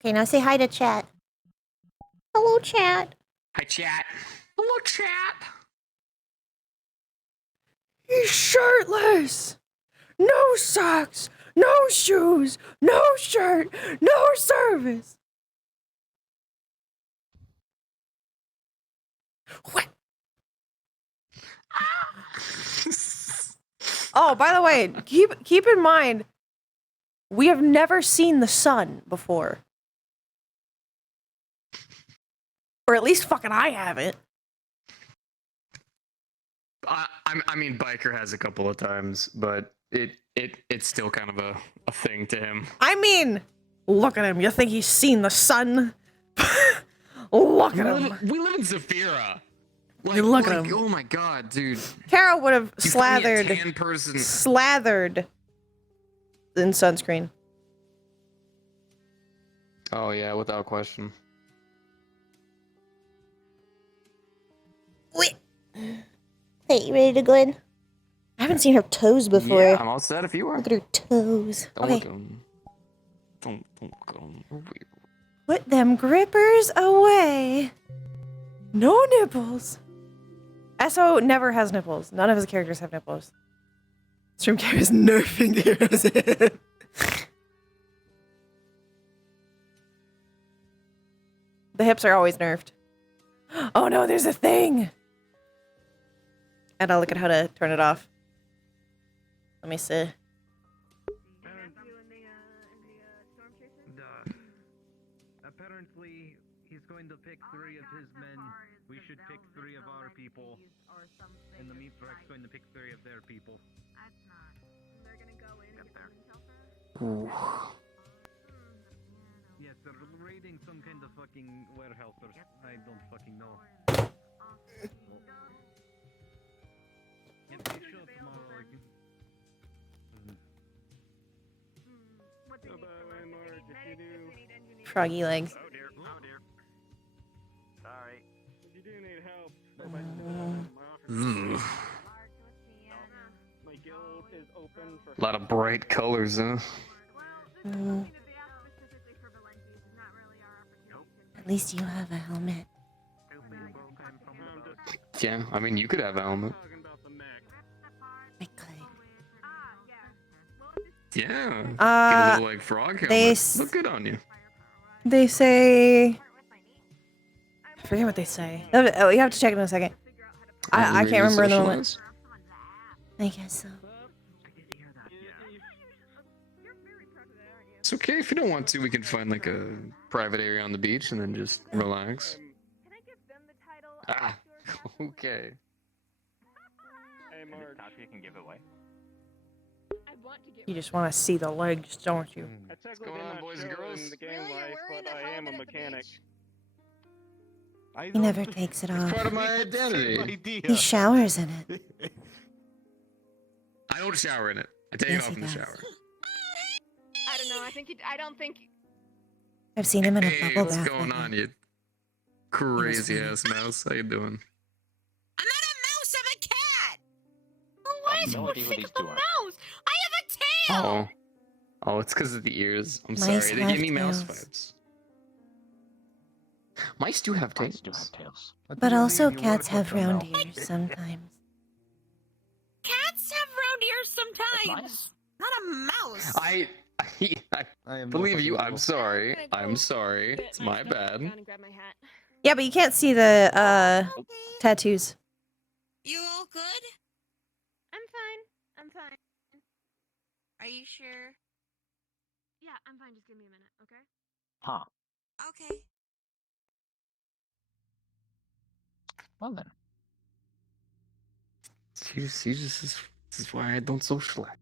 Okay, now say hi to chat. Hello, chat. Hi, chat. Hello, chat. He's shirtless. No socks. No shoes. No shirt. No service. What? Oh, by the way, keep in mind, we have never seen the sun before. Or at least fucking I haven't. I mean, Biker has a couple of times, but it's still kind of a thing to him. I mean, look at him. You think he's seen the sun? Look at him. We live in Zafira. Look at him. Oh my god, dude. Kero would have You slathered find me a tan person. slathered in sunscreen. Oh yeah, without question. Wait. Hey, you ready to go in? I haven't seen her toes before. Yeah, I'm all set if you are. Look at her toes. Don't Okay. look at 'em. Don't look at 'em. Put them grippers away. No nipples. SO never has nipples. None of his characters have nipples. Stream Kero is nerfing Kero's head. The hips are always nerfed. Oh no, there's a thing. And I'll look at how to turn it off. Let me see. Apparently, he's going to pick 3 of his men. We should pick 3 of our people. And the meat wreck's going to pick 3 of their people. That's not. They're gonna go in and get their intel first? Ooh. Yes, they're raiding some kind of fucking warehouse or I don't fucking know. If they show tomorrow, like... What they need from us? They need medics, if they need engineers. Froggy legs. Oh dear, oh dear. Sorry. If you do need help, my guild is open for... A lot of bright colors, huh? At least you have a helmet. Yeah, I mean, you could have a helmet. I could. Yeah. Get a little, like, frog helmet. they Look good on you. They say... I forget what they say. Oh, you have to check it in a second. I can't remember in the moment. I guess so. It's okay if you don't want to. We can find like a private area on the beach and then just relax. Can I give them the title? Ah, okay. Hey, Marge. You can give away. I want to get You just want to see the legs, don't you? I technically going on, not boys and show girls? in the game Really? You're life, wearing but a I am a helmet at the mechanic. He never takes it off. Part of my identity. He showers in it. I don't shower in it. I take Yes, it off he in the does. shower. I don't know. I don't think. I've seen him in a Hey, bubble what's bath. going with on, me. you crazy ass mouse? How you doing? I'm not a mouse, I'm a cat! Oh, why is no someone idea who think these of a two are. mouse? I have a tail. Oh, it's because of the ears. I'm Mice sorry. They have give me mouse tails. vibes. Mice do have Mice do tails. have tails. But also cats have round ears sometimes. Cats have round ears sometimes! Mice? Not a mouse! I believe you. I'm sorry. I'm sorry. It's my bad. Yeah, but you can't see the tattoos. You all good? I'm fine. I'm fine. Are you sure? Yeah, I'm fine. Just give me a minute, okay? Huh. Okay. Well then. This is why I don't socialize.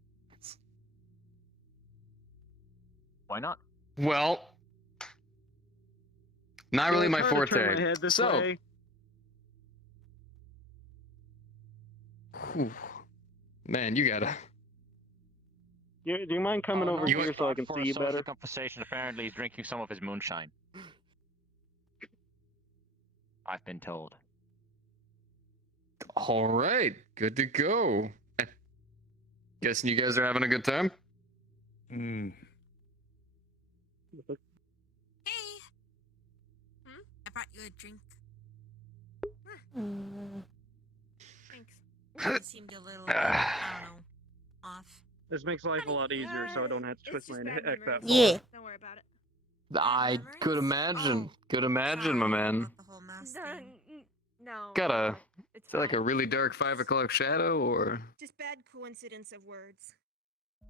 Why not? Well, not really my forte. So, whew. Man, you gotta. Do you mind coming over You- here so I can For see a you social better? conversation, apparently he's drinking some of his moonshine. I've been told. All right, good to go. Guessing you guys are having a good time. Hey, brought you a drink. Mm. Thanks. It seemed a little bit, I don't know, off. This makes life a lot easier, so I don't have to twist my neck that far. Yeah. Don't worry about it. I memories? could imagine. Oh, Could imagine, my sorry man. about the whole mouse thing. No. Got no, a. It's Is that like a fine. really dark 5 o'clock shadow, or? Just bad coincidence of words.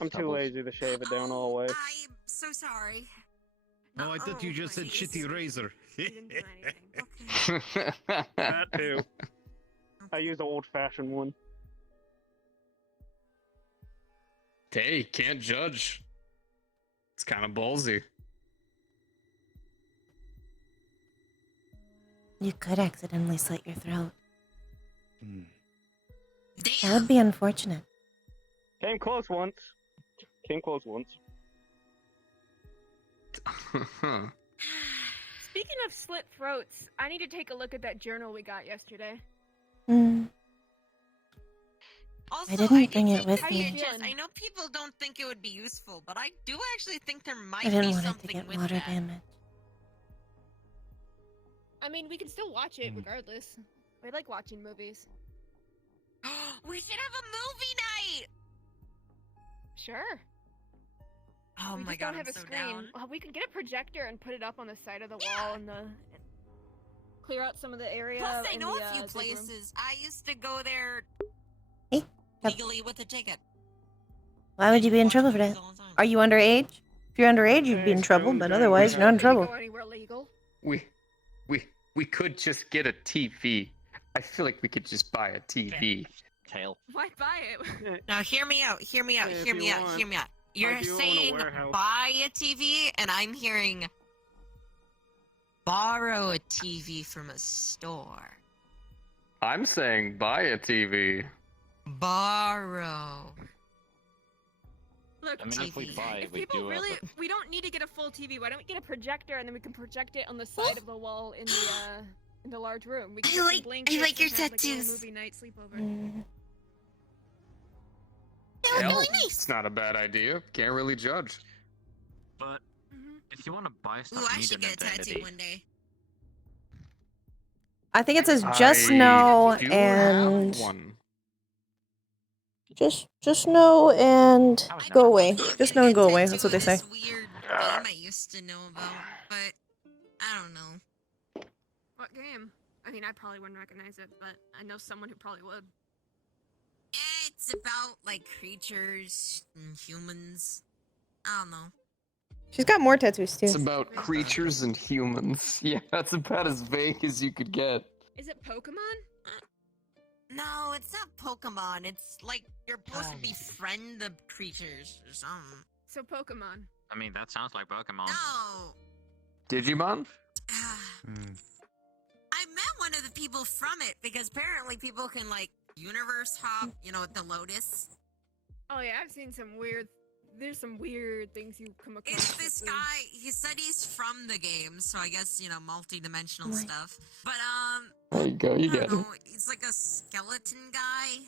I'm too Doubles. lazy to shave it down all the way. I'm so sorry. Oh, I thought you just said please. shitty razor. You didn't do anything. Okay. That too. I use the old-fashioned one. Hey, can't judge. It's kind of ballsy. You could accidentally slit your throat. That Damn. would be unfortunate. Came close once. Speaking of slit throats, I need to take a look at that journal we got yesterday. Mm. Also, I didn't did bring it take with the me. pages. I know people don't think it would be useful, but I do actually think there might I didn't be want it to something get with water that. damage. I mean, we can still watch it regardless. I like watching movies. We should have a movie night. Sure. Oh we my just god, don't have I'm a so screen. down. We can get a projector and put it up on the side of the wall and clear out some of the area. Plus, I in know the, a few big room. places. I used to go there Hey, legally with a ticket. why would you be in Watch trouble for movies that? all the time. Are you underage? If you're underage, you'd be in trouble, but otherwise, you're not in We trouble. go anywhere legal. We could just get a TV. I feel like we could just buy a TV. Tail. Why buy it? Now, hear me out. Hear me out. If Hear me you out. want, Hear me out. You're do own a saying warehouse. buy a TV, and I'm hearing borrow a TV from a store. I'm saying buy a TV. Borrow. Look, I mean, if we TV. buy, if we people do really, have a... we don't need to get a full TV. Why don't we get a projector and then we can project it on the side of the wall in the large room. We can I get some like blankets your and have, like, a little tattoos. movie night sleepover. Mm. That would be Hell, really nice. it's not a bad idea. Can't really judge. But Mhm. if you want to buy stuff, Ooh, I you need should an get a tattoo identity. one day. I think it says I just know do and have one. just know and I was go never away. one. Just know and go away. That's what they say. This weird game I used to know about, but I don't know. What game? I mean, I probably wouldn't recognize it, but I know someone who probably would. It's about like creatures and humans. I don't know. She's got more tattoos too. It's about creatures and humans. Yeah, that's about as vague as you could get. Is it Pokemon? No, it's not Pokemon. It's like you're supposed to befriend the creatures or something. So Pokemon. I mean, that sounds like Pokemon. No. Digimon? I met one of the people from it because apparently people can like universe hop, you know, with the Lotus. Oh yeah, I've seen some weird. There's some weird things you come across. It's this with the- guy. He said he's from the game, so I guess you know multi-dimensional Right. stuff. But There you go, you I get don't it. know. He's like a skeleton guy.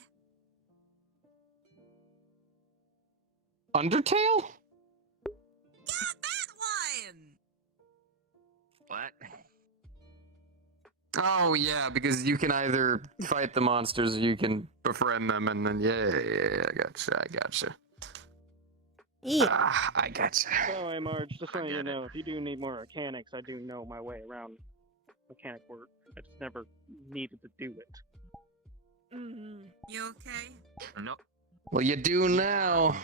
Undertale? Yeah, that one. What? Oh yeah, because you can either fight the monsters or you can befriend them, and then yeah, I gotcha. Yeah. Ah, I gotcha. By the way, Marge, just I letting you get it. know, if you do need more mechanics, I do know my way around mechanic work. I just never needed to do it. Mhm. You okay? No. Well, you do now.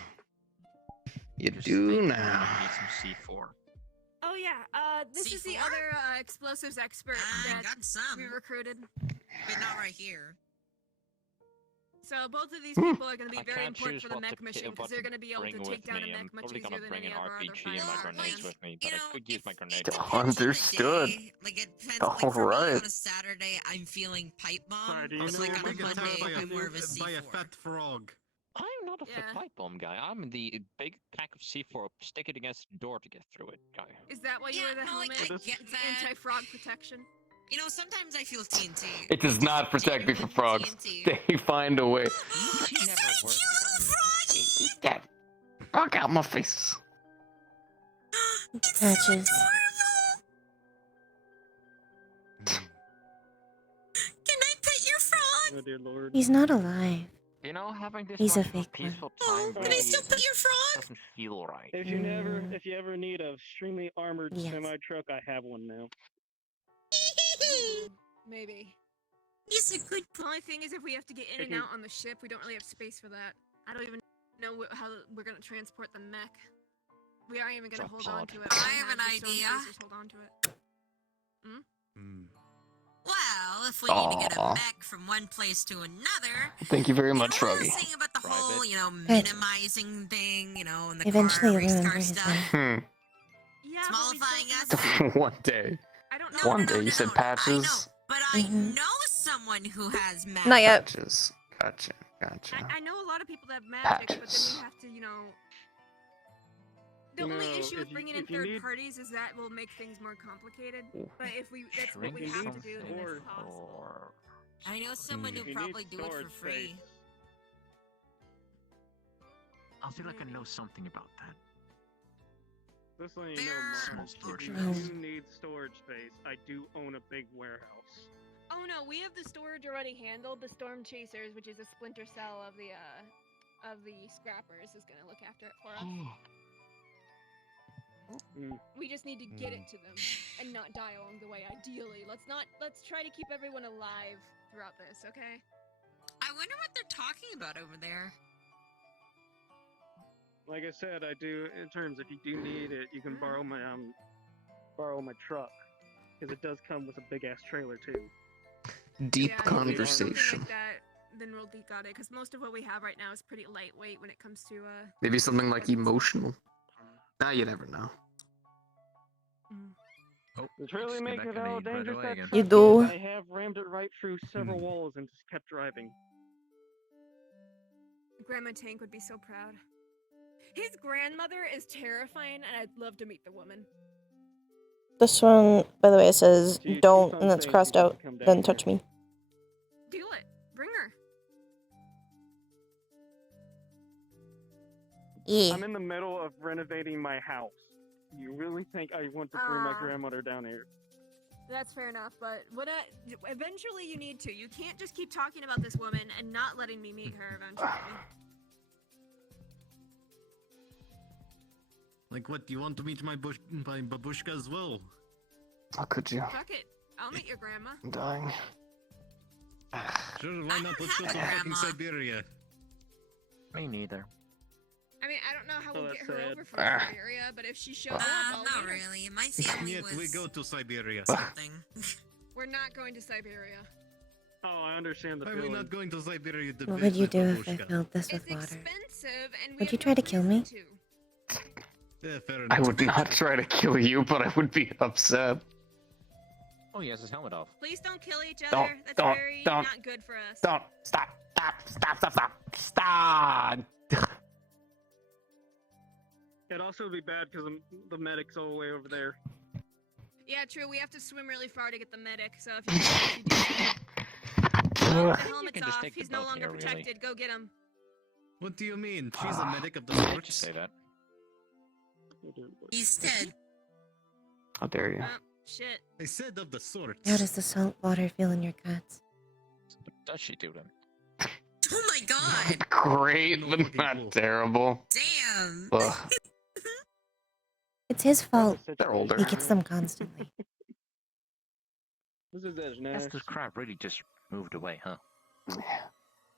You Just do think now. we need some C4. Oh yeah. This is the C4? other explosives expert I that got some, we recruited. but not right here. So both of these Hmm. people are going to be I very can't important choose for the what to mech pi- mission because what they're to going to be able bring to take with down me. a I'm mech much probably easier gonna than bring any an of our other RPG and my Well, grenades like, with me, you but I know, could use my if- grenades. it depends Understood. on the day. Like it depends. Like for me Alright. on a Saturday, I'm feeling pipe bomb. Sorry, do you But know like what on a we get Monday, attacked I'm more of a by a C4. fat frog. I'm not a Yeah. pipe bomb guy. I'm the big pack of C4. Stick it against the door to get through it guy. Is that why you Yeah, wear the no, like, helmet? I get that. Anti-frog protection. You know, sometimes I feel TNT. It does not protect me from frogs. They find a way. He It's never so worked cute, for me. froggy! Eat that frog out my face. It's so Patches. adorable! Oh dear lord. He's not alive. You know, having this He's a much of a fake one. peaceful Oh, time can I really still put your frog? doesn't feel right. If you ever need a extremely armored Yes. semi truck, I have one now. Maybe. He's a good The only thing is if we have to get in If and you- out on the ship, we don't really have space for that. I don't even know how we're gonna transport the mech. We aren't even gonna It's a hold on pod. to it. I We're gonna have an the storm idea. chasers hold on to it. Well, if we need to get a Aw. mech from one place to another, Thank you very you know, much, what I was Froggy. saying about the whole, Private. you know, Good. minimizing thing, you know, and the Eventually car, he'll race remember car his stuff. name. Yeah, Smallifying but we us? don't have- One day. I don't know. No, One no, day no, you no, said no, patches. I know, but I Mhm. know someone who has mech. Not yet. Patches. Gotcha. I know a lot of people that have magic, but then Patches. we have to, you know. The You only know, issue with if you- bringing in if you third need- parties is that will make things more complicated. But if that's what Shrink we have to do, something then or- it's possible. or I know someone Hmm. who If you probably need do it for storage free. space, I feel like I know something about that. just so you There- know, Small Mark, storage if space. you do need storage space, I do own a big warehouse. Oh no, we have the storage already handled. The storm chasers, which is a splinter cell of the scrappers, is gonna look after it for us. We just need to get it to them and not die along the way. Ideally, let's try to keep everyone alive throughout this. Okay. I wonder what they're talking about over there. Like I said, I do. In terms, if you do need it, you can borrow my truck, because it does come with a big ass trailer too. Deep Yeah, if we do conversation. something like that, then we'll geek on it because most of what we have right now is pretty lightweight when it comes to Maybe something like transport and stuff. emotional. Nah, you never know. Oh, To truly just get make back it in how the right dangerous away that again. You truck do. is, I have rammed it right through several walls and just kept driving. Grandma Tank would be so proud. His grandmother is terrifying, and I'd love to meet the woman. This one, by the way, says She's don't, on and that's things, crossed she wants out. to come down Then here. touch me. Do it. Bring her. Yeah. I'm in the middle of renovating my house. You really think I want to bring my Ah. grandmother down here? That's fair enough, but eventually you need to. You can't just keep talking about this woman and not letting me meet her eventually. Like what? You want to meet my babushka as well? How could you? Fuck it. I'll meet your grandma. I'm dying. Sure, I why not? don't Let's go have to a fucking grandma. Siberia. Me neither. I mean, I don't know how we'll that's get her sad. over from Siberia, but if she shows up, I'll Not meet her. really. My family Yet was we go to Siberia. something. We're not going to Siberia. Oh, I understand the Why are we feeling. not going to Siberia to What visit would you my do if I babushka? filled this with It's water? expensive, and we Would have you no try to kill me? reason to. Yeah, fair I enough. would not try to kill you, but I would be upset. Oh, he has his helmet off. Please don't kill each other. Don't, That's don't, very don't. not good for us. Don't stop! Stop! It'd also be bad because the medic's all the way over there. Yeah, true. We have to swim really far to get the medic. So if you do, well, the helmet's can just off. take the He's no boat longer here, really. protected. Go get him. What do you mean? She's a medic of the Did you sorts. say that? He's dead. How dare you? Oh, shit. I said of the sorts. How does the salt water feel in your guts? What does she do then? Oh my god! Great, No but fucking not clue. terrible. Damn! Ugh, It's his fault. they're older. He gets them constantly. This is Edge Guess Nash. this crab really just moved away, huh?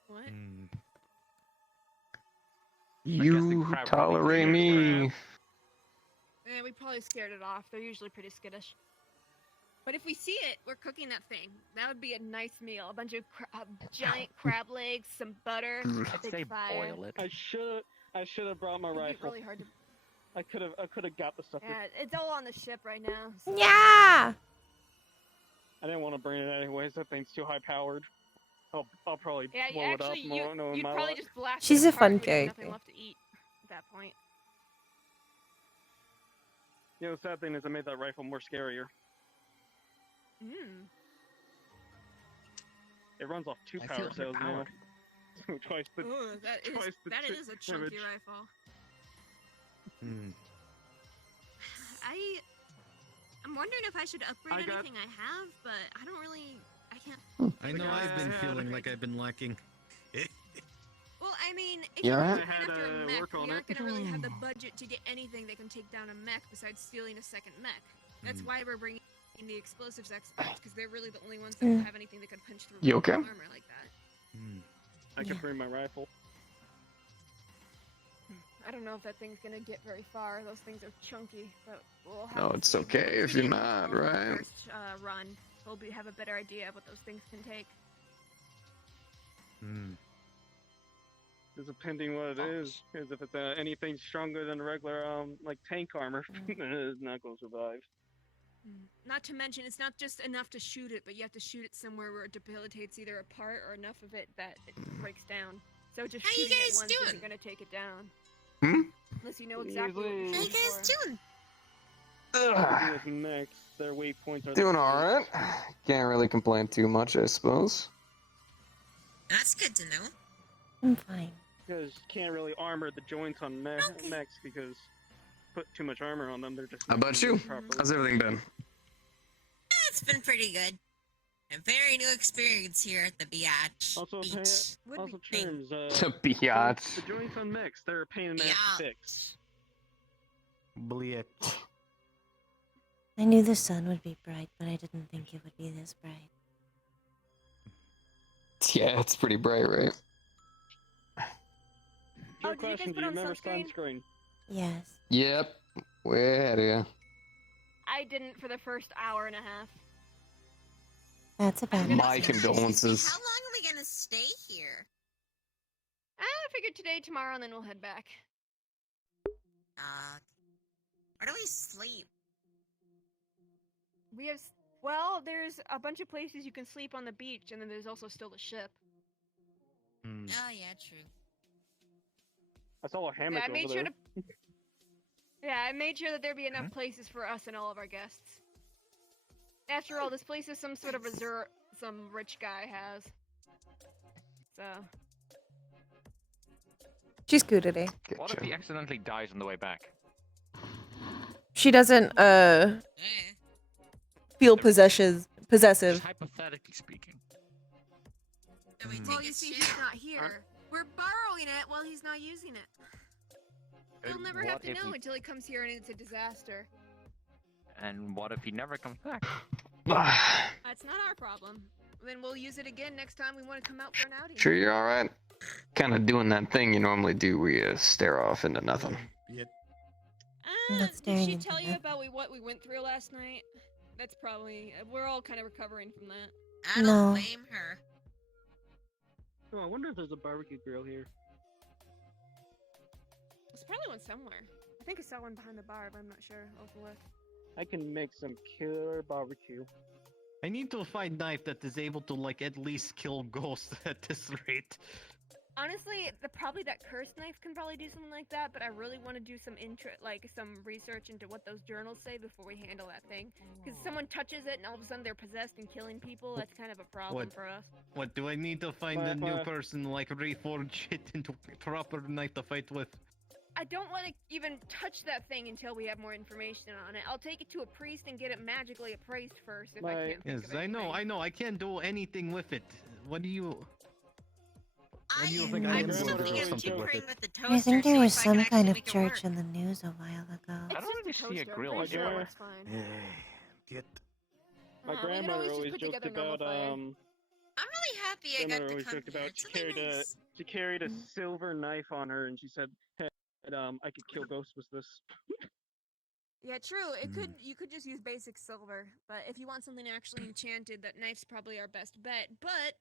What? Hmm. You crab tolerate really me. Yeah, we probably scared it off. They're usually pretty skittish. But if we see it, we're cooking that thing. That would be a nice meal. A bunch of giant crab legs, some butter, a I'd big say fire. boil it. I should have brought my It'd be rifle. really hard to. I could have got the stuff. Yeah, it's all on the ship right now. So. Yeah! I didn't want to bring it anyways. That thing's too high powered. I'll probably Yeah, blow it up. actually, No, you'd my probably luck. just blast. She's it a apart fun and we'd have character. Nothing left to eat at that point. You know, the sad thing is I made that rifle more scarier. Mm. It runs off 2 I power feel cells now. underpowered. Twice the. Ooh, twice the that is a chunky damage. rifle. Hmm. I'm wondering if I should upgrade I got- anything I have, but I I can't. I know I've been feeling like I've been lacking. Well, I mean, if You you're alright? going after a Had, mech, work on we aren't it. gonna really have the budget to get anything that can take down a mech besides stealing a second mech. That's why we're bringing in the explosives experts, because they're really the only ones that have anything that can punch through You okay? armor like that. I could bring my rifle. I don't know if that thing's gonna get very far. Those things are chunky, but we'll have No, to it's see. okay Once if we you're get not, over the right? First run, we'll have a better idea of what those things can take. Just depending what it is. Because if it's anything stronger than regular like tank armor, it's not gonna survive. Not to mention, it's not just enough to shoot it, but you have to shoot it somewhere where it debilitates either a part or enough of it that it breaks down. So just How you shooting it guys once doing? isn't gonna take it down. Hmm? Unless you know exactly what you're Usually- How you shooting guys for. doing? Everything with mechs, their waypoints are Doing the alright. Can't really complain too much, I suppose. That's good to know. I'm fine. Because you can't really armor the joints on Okay. mechs because put too much armor on them, they're just How not about gonna you? move properly. How's everything been? It's been pretty good. A very new experience here at the Biatch Also, Beach. Also, thing. terms. To biatch. The joints on mechs, they're a pain in the ass to Yeah. fix. Bliet. I knew the sun would be bright, but I didn't think it would be this bright. Yeah, it's pretty bright, right? Your Oh, did you guys question, put do you on remember sunscreen? sunscreen? Yes. Yep. Way ahead of ya. I didn't for the first hour and a half. That's about it. My condolences. How long are we gonna stay here? I figured today, tomorrow, and then we'll head back. Where do we sleep? We have, well, there's a bunch of places you can sleep on the beach, and then there's also still the ship. Oh yeah, true. I saw a hammock Yeah, I over made there. sure to. Yeah, I made sure that there'd be enough places for us and all of our guests. After all, this place is some sort of resort some rich guy has. So. She's good today. What if he accidentally dies on the way back? She doesn't feel possessive. Just hypothetically speaking. Can we Well, take you a see, ship? he's not here. We're borrowing it while he's not using it. He'll never have What to if know he- until he comes here and it's a disaster. And what if he never comes back? That's not our problem. Then we'll use it again next time we want to come out for an outing. Sure you're alright? Kind of doing that thing you normally do where you stare off into nothing. I'm not Did staring she into tell you that. about what we went through last night? That's probably we're all kind of recovering from that. I don't No. blame her. Oh, I wonder if there's a barbecue grill here. There's probably one somewhere. I think I saw one behind the bar, but I'm not sure. I'll have to look. I can make some killer barbecue. I need to find knife that is able to like at least kill ghosts at this rate. Honestly, probably that cursed knife can probably do something like that, but I really want to do some some research into what those journals say before we handle that thing. Because someone touches it and all of a sudden they're possessed and killing people, that's kind of a problem What? for us. What do I need to find a new person like reforge it into proper knife to fight with? I don't want to even touch that thing until we have more information on it. I'll take it to a priest and get it magically appraised first if I can't think Yes, of I know, anything. I know. I can't do anything with it. What do you? I do you am think I I'm can still do thinking of something with tinkering it? with the toaster. I think there see was if I some can kind actually of make it church work. in the news a while ago. It's I don't just really a see a toaster. I'm grill pretty sure anymore. it works fine. Get. My We can grandmother just always put joked together normal about fire. I'm really happy I grandmother got to always come joked here. about It's really nice. she carried a silver knife on her and she said I could kill ghosts with this. Yeah, true. It could you could just use basic silver, but if you want something actually enchanted, that knife's probably our best bet. But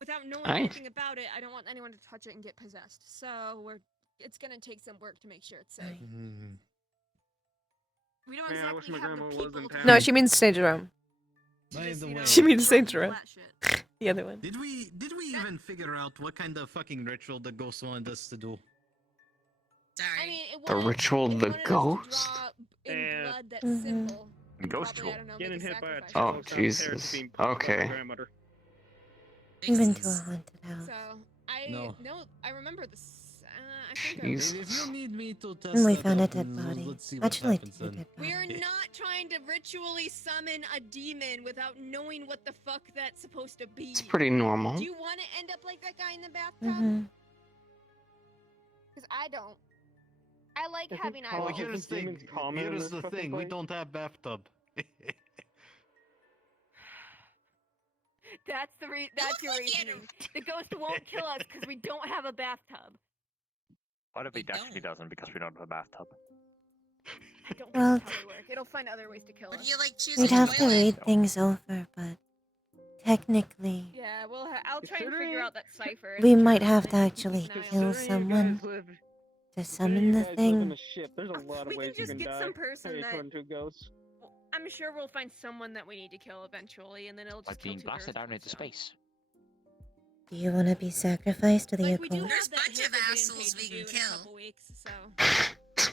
without knowing Nice. anything about it, I don't want anyone to touch it and get possessed. So it's gonna take some work to make sure it's safe. We don't Man, I wish exactly my have the grandma people was in to town. No, she means Saint Jerome. By just, the you way- know, She means chop Saint the Jerome. flat shit. The other one. Did we even figure out what kind of fucking ritual the ghost wanted us to do? Sorry. I mean, it The wanted- ritual it of the wanted us to ghost? draw in Yeah. blood that Mhm. symbol. Ghost Probably, I rule. don't know, Getting make a hit by a sacrifice. Oh, troll sounds compared to Jesus. being possessed by my Okay. grandmother. You've been to a Jesus. haunted house. So I No. know I remember this. I think Jeez. If you need me to test And we that found a out, dead body. let's see what Actually, happens two then. dead We're bodies. not trying to ritually summon a demon without knowing what the fuck that's supposed to be. It's pretty normal. Do you want to end up like that guy in the bathtub? Mm-hmm. Because I don't. I like Isn't having Well, Well, eyeballs. here's here's the thing. demons common in Here's this the fucking thing. We place? don't have bathtub. That's your like you reasoning. The ghost won't kill us because we don't have a bathtub. What if We it actually don't. doesn't because we don't have a bathtub? I don't Well, think that's how they work. It'll find other ways to kill Would us. you like choosing We'd have to toilet? read things over, but technically, Yeah, well, I'll try and figure Considering- out that cipher. we and might try have and to keep actually an eye on kill it. Considering you someone guys live- to considering summon you the guys live thing. in a ship, there's a lot of We can ways you just can get die. some person How you that- turn into a ghost. I'm sure we'll find someone that we need to kill eventually, and then it'll just Like kill being two blasted birds out with into one stone. space. Do you want to be sacrificed to the Like, we do occult? There's have that bunch hit of we're getting assholes paid to we do can in a kill. couple weeks, so.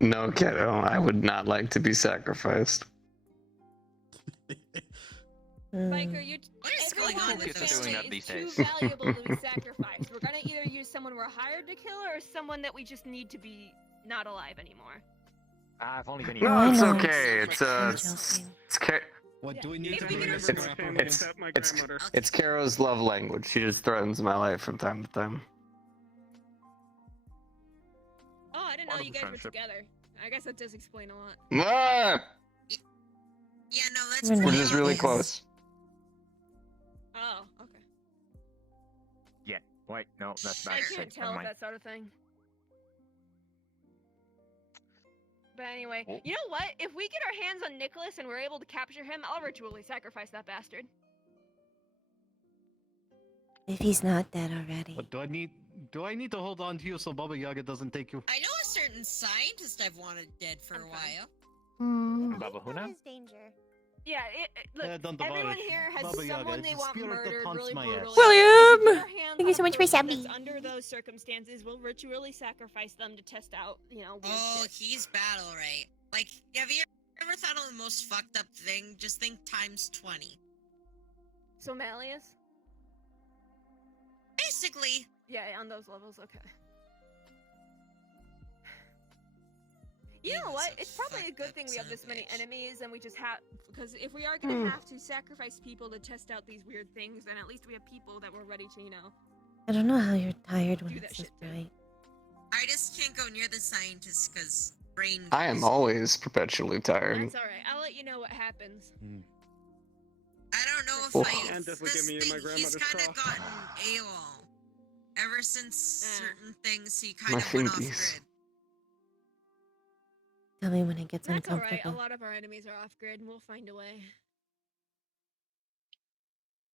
No, Kero, I would not like to be sacrificed. Biker, Mm. you. What is going Everyone on in with this Kids are those doing family that is these too days. valuable to be sacrificed. We're gonna either use someone we're hired to kill or someone that we just need to be not alive anymore. I've only been Oh, here. I No, it's know. okay. It's I'm joking. What Yeah. do we need If to we do get to our- bring It's- up family our- except my it's- grandmother. It's Karo's love language. She just threatens my life from time to time. Oh, I didn't know Part of you the guys were friendship. together. I guess that does explain a lot. Ah! Yeah, no, that's We're We're not just really Yes. close. Oh, okay. Yeah. Wait, no, that's I bad. can't Never tell mind. that sort of thing. But anyway, Oh. you know what? If we get our hands on Nicholas and we're able to capture him, I'll ritually sacrifice that bastard. If he's not dead already. What do I need? Do I need to hold on to you so Baba Yaga doesn't take you? I know a certain scientist I've wanted dead for a I'm fine. while. Hmm. Baba Huna? Yeah, look, Don't worry. everyone here has Baba Yaga, someone it's they the want spirit that murdered haunts really my brutally. ass. William! If we get our hands Thank you on so a much for person Sappy. that's under those circumstances, we'll ritually sacrifice them to test out, weird Oh, shit. he's battle right. Like, have you ever thought of the most fucked up thing? Just think times 20. Somalias? Basically, Yeah, on those levels, okay. You know He was what? a It's probably a fucked good up thing we have son this of a many bitch. enemies and we just have because if we are gonna have to sacrifice people to test out these weird things, then at least we have people that we're ready to, I don't know how you're tired when Do that it's this shit too. bright. I just can't go near the scientists because brain. I am goes. always perpetually tired. That's alright. I'll let you know what happens. I don't know if Oh. I. And definitely This give me my thing, he's grandmother's kind of cough. gotten AWOL. Ever since Yeah. certain things, he kind My of went off fingies. grid. Tell me when it gets That's alright. A uncomfortable. lot of our enemies are off grid and we'll find a way.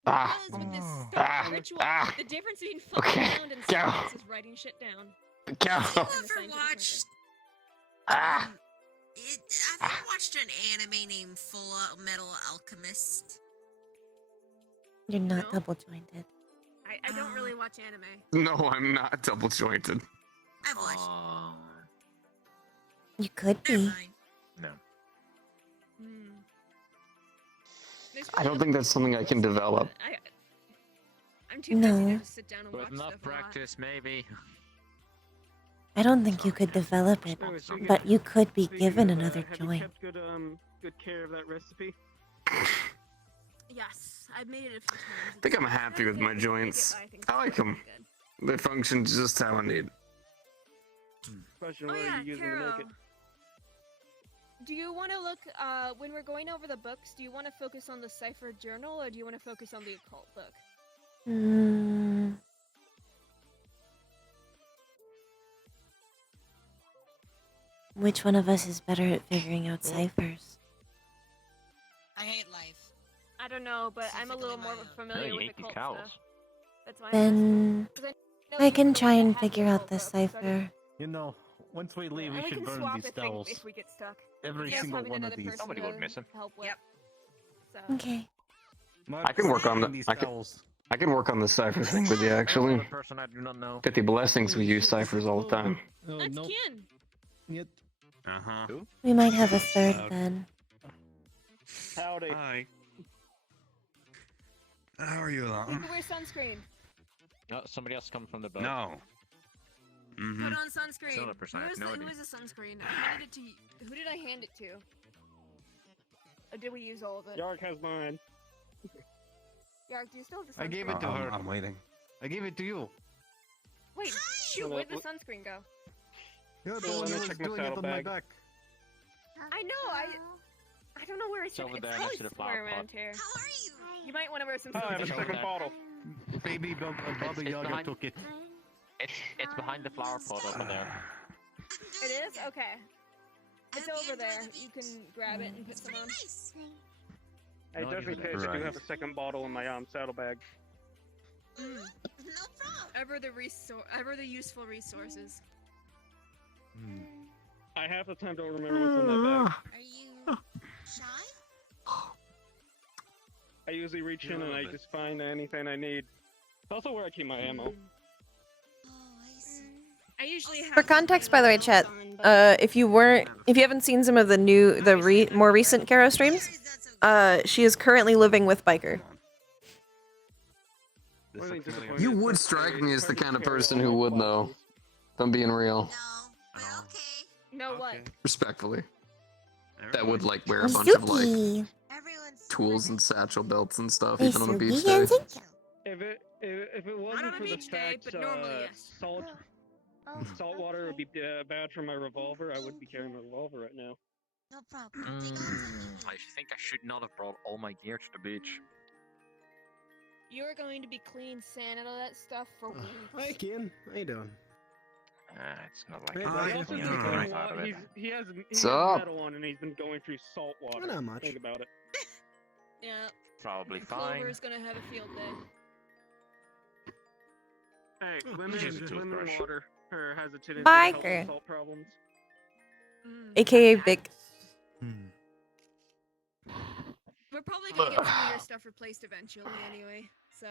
Ah. Because with this Ah. ritual, Ah. the difference between fucking Okay, around and go. science is writing shit down. Go. Have you And the ever scientific watched? Ah. Have you watched an anime named Full Metal Alchemist? You're not No. double jointed. I don't really watch anime. No, I'm not double jointed. I've watched. You could Never be. mind. No. There's I don't think that's something I can develop. I'm too busy No. to just sit down and With watch enough stuff a lot. practice, maybe. I don't think you could develop it, Anyway, speaking but you could be speaking given of, another have you joint. kept good care of that recipe? Yes, I've made it a few times. I think I'm It's happy very with my good, but joints. I think I like it's 'em. good. They function just how I need. Question: Oh What yeah, are you using to make it? Kero. Do you want to look, when we're going over the books, do you want to focus on the cipher journal, or do you want to focus on the occult book? Hmm. Which one of us is better at figuring out ciphers? I hate life. I don't know, but I'm a little more familiar you with hate these occult cows. stuff. That's why I'm Then asking. know I you can know try that and has the figure out occult the book, so I can- cipher. You know, once we leave, and we we should can burn swap these if towels. if we get stuck. Every Just single having one of another these. person Somebody to would miss 'em. Help with. Yep. So. Okay. I can work on the- these I can- towels. I can work on the cipher thing with you, actually. Another person I do not know. Get the blessings, we use ciphers all the time. Oh, That's nope. Ken. Yet. Uh-huh. We might have a third Loud. then. Howdy. Hi. How are you, People Lawton? wear sunscreen. No, somebody else come from the boat. No. Mm-hmm. Put on sunscreen. Solar person, I have no Who idea. is the sunscreen? I handed it to you. Who did I hand it to? Or did we use all of it? Yark has mine. Yark, do you still have the sunscreen? I gave it to her. I'm waiting. I gave it to you. Wait, shoot, Hold where'd up, the sunscreen go? You're the Hold one on, who let me was check my doing it on my saddlebag. back. I know, I don't know where it's over It's there probably next to the flower somewhere pot. around here. How are you? You might want to wear some Oh, I have a It's sunscreen. over second there. bottle. Baby Baba it's Yaga behind- took it. It's behind the flower pot over there. It is? Okay. It's over there. You can grab it and put some on. Nice. Hey, No, just in you're case, I right. do have a second bottle in my saddlebag. No problem. Ever the useful resources. I half the time don't remember what's in that bag. Are you shy? I usually reach in and I just find anything I need. It's also where I keep my ammo. Oh, I see. I usually have For context, by the way, chat, if you haven't seen some of the more recent Kero streams, she is currently living with Biker. Really disappointed You it's would such strike a me as the perfect kind of pair person all who my would, though. classes. If I'm being real. No, but okay. No what? Respectfully. That would, like, wear a Hey, bunch of, like, Suki. Everyone's tools and satchel belts and stuff, Hey, even on a Suki beach day. and Suki. If it wasn't on a for the beach day, fact but normally, yes. salt water would be bad for my revolver, I would be carrying my revolver right now. No problem. Take on something. I think I should not have brought all my gear to the beach. You're going to be clean sand and all that stuff for weeks. Hi, Ken. How you doing? It's not like Hey, I'm buddy. He also taking been anything going out of it. he has What's up? metal on and he's been going through salt water. Not much. Think about it. Yeah. Probably fine. Clover's gonna have a field day. Hey, Oh, lemon, use a lemon toothbrush. water has a tendency to help Biker. with salt problems. AKA Vic. We're probably gonna get some of your stuff replaced eventually anyway, so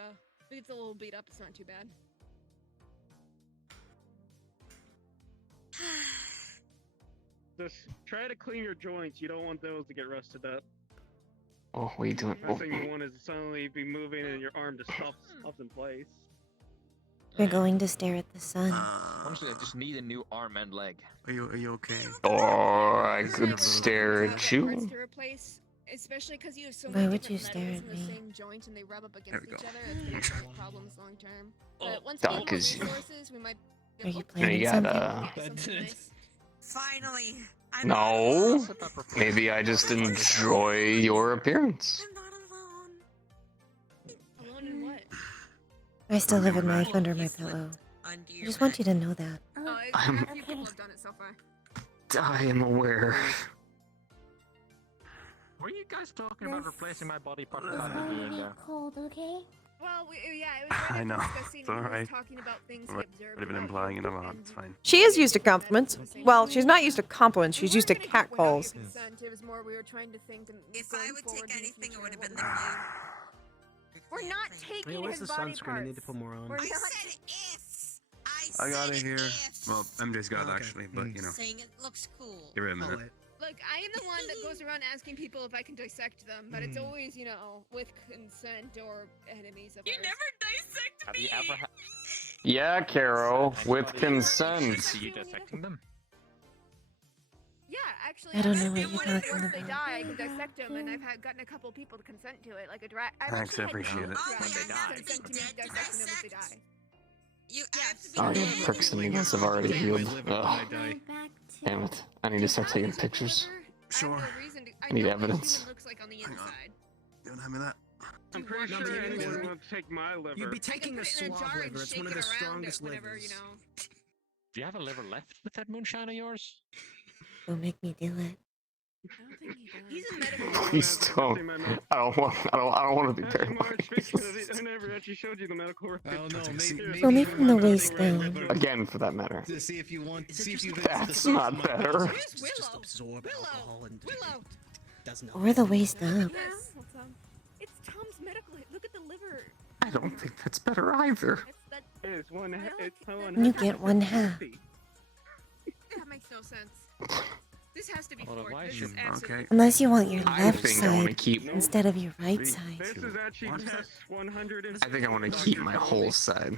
if it's a little beat up, it's not too bad. Just try to clean your joints. You don't want those to get rusted up. Oh, what are you doing? First thing you want is to suddenly be moving and your arm just stops in place. We're going to stare at the sun. Honestly, I just need a new arm and leg. Are you okay? Or I It's could like stare when at parts you. to replace, especially because you have so Why many would different you stare metals at in the me? same joint and they rub up There against we each go. other. It's gonna cause problems long term. But once Duh, we get more 'cause you- resources, we might. Are you hopefully planning You get gotta- something nice. Finally. I'm No. Not alone. Maybe I just enjoy your appearance. I'm not alone. Alone in what? I still have a knife Well, under you my slipped pillow. Under I your just want back. you to know that. Oh, I'm- a few people have done it so far. I am aware. Were you guys talking about replacing my body part of the being there? cold, okay? Well, yeah, it was I know. discussing It's and he was alright. talking about things he Alright. observed. Would have been about implying you it a lot. and It's fine. She is used to compliments. Well, she's not used to compliments. She's used to We weren't gonna do it without your catcalls. consent, It was more we were trying to think and If going I would forward take in the anything, it future would have what been we- the We're not thing. taking Hey, where's his the body sunscreen? parts. I need to put more on. We're I not said if. I got it here. If. Well, MJ's got it Okay. actually, but you know, Saying it looks cool. give it a I'll minute. wait. Look, I am the one that goes around asking people if I can dissect them, but it's always, with consent or enemies of You ours. never dissect Have me. you ever had Yeah, Kero, with consent. see you dissecting them? Yeah, actually, I don't I've know what had you're people talking once they about. die, I can dissect them, and I've gotten a couple people to consent to it, like a drag. Thanks, I appreciate it. Oh, When they yeah, die. nothing Consent to me dead to dissecting them if they dissect. die. You have to be Oh, dead. your pricks and needles have already I healed. live when I Ugh, die. damn it. I need to start taking pictures. Sure. I have no reason to. I Need know evidence. what a human looks like on the Hang on. inside. You don't have me that. I'm pretty No, sure but you anyone would- would take my liver. You'd be I can taking a put it in a suave jar and liver. It's shake one of it the around strongest whenever, livers. Do you have a liver left with that moonshine of yours? Don't make me do it. I don't think he does. He's a medical. Please don't. I don't want to be Hey, Marge, speaking of paralyzed. it, I never actually showed you the medical record. I don't know. Take a seat. Maybe Only you from the want to waist take down. liver Again, for that matter. To see if you want. Is it See if just you. the- visit That's the not source of my better. medicine. Where's It's just Willow? absorb Willow. alcohol and Willow. doesn't. Or the waist up. Yes. It's Tom's medical. Look at the liver. I don't think that's better either. That It's one. It's one. You get one half. that makes no sense. This has to be Well, forged. why This should- is absolutely. Okay. Unless you want your I left think I want to side keep. instead of your right This side. is actually What? test 100. I think I want to keep my whole side.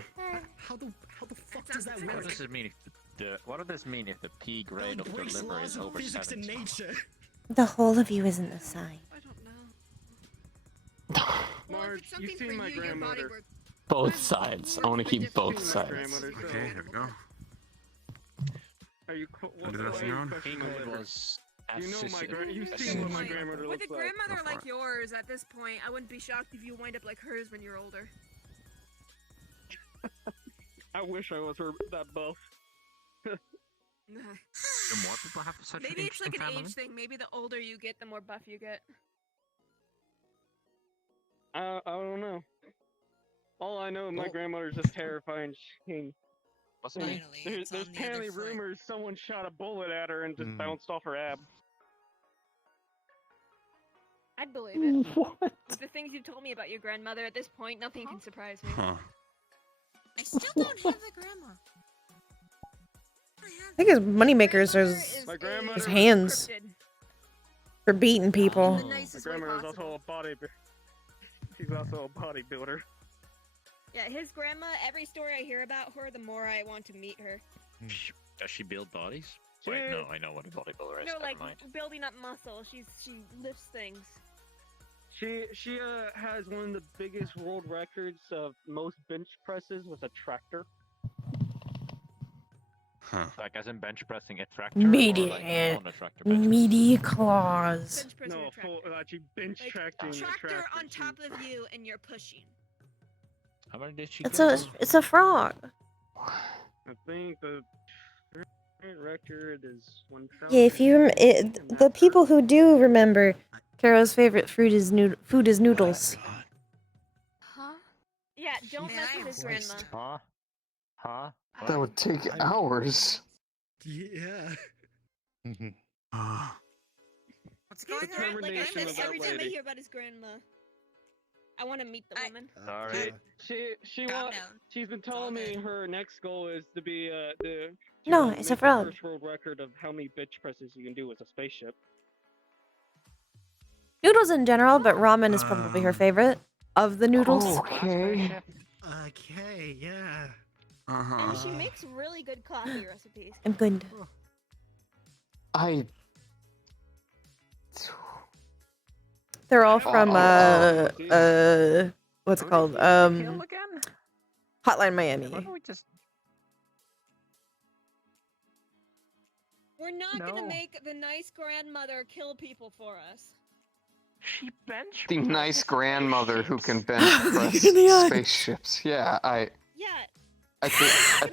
How the fuck That does that sounds work? What does it mean? what does this mean if the P grade of the liver is over physics 70? and nature. The whole of you isn't the sign. I don't know. Well, if Marge, it's you've something seen for my you, your body grandmother. works. Both sides. I want to keep both You've seen my sides. grandmother, so Okay, here we go. Are you? Wanna do the rest of your own? P grade was You know my you've as seen what my soon- grandmother With looks a like. grandmother Go for like it. yours, at this point, I wouldn't be shocked if you wind up like hers when you're older. I wish I was her that buff. Do more people have such Maybe an it's like interesting an family? age thing. Maybe the older you get, the more buff you get. I don't know. All I know, my Well- grandmother's just terrifying. What's the Finally, name? it's There's on the other apparently foot. rumors someone shot a bullet at her and just Hmm. bounced off her abs. I'd believe it. What? With the things you've told me about your grandmother, at this point, nothing can surprise me. Huh. I still don't have a grandma. I think his moneymakers Grandmother is My grandmother his was hands cryptid. for beating people. The My nicest way grandmother's also possible. a body. She's also a bodybuilder. Yeah, his grandma, every story I hear about her, the more I want to meet her. Does she build bodies? She- Wait, no, I know what a bodybuilder is. No, Never like mind. building up muscle. She lifts things. She has one of the biggest world records of most bench presses with a tractor. Huh. Like as in bench pressing a tractor Meaty or like hand. on a tractor bench? Meaty claws. Bench pressing No, a tractor. full, actually bench Like, tracting the tractor on She- top of you and you're pushing. How many did she It's get? a frog. I think the current record is 1,000. Yeah, if you the people who do remember, Kero's favorite food is noodles. Huh? Yeah, don't Man, mess I with his am grandma. wasted. Huh? That would take hours. Yeah. What's His going on? like I Determination said, of that every time I lady. hear about his grandma, I want to meet the woman. Sorry. She Calm wa- down. she's been It's all telling me good. her next goal is to be to No, make it's a the frog. first world record of how many bench presses you can do with a spaceship. Noodles in general, but ramen is probably her favorite of the noodles. Okay. Okay, yeah. And she Uh-huh. makes really good coffee recipes. I'm good. I. They're all from what's it called? Kill again? Hotline Miami. Why don't we just? We're not gonna No. make the nice grandmother kill people for us. She bench. The nice grandmother who can bench Look press in the eye. spaceships. Yeah, I Yeah,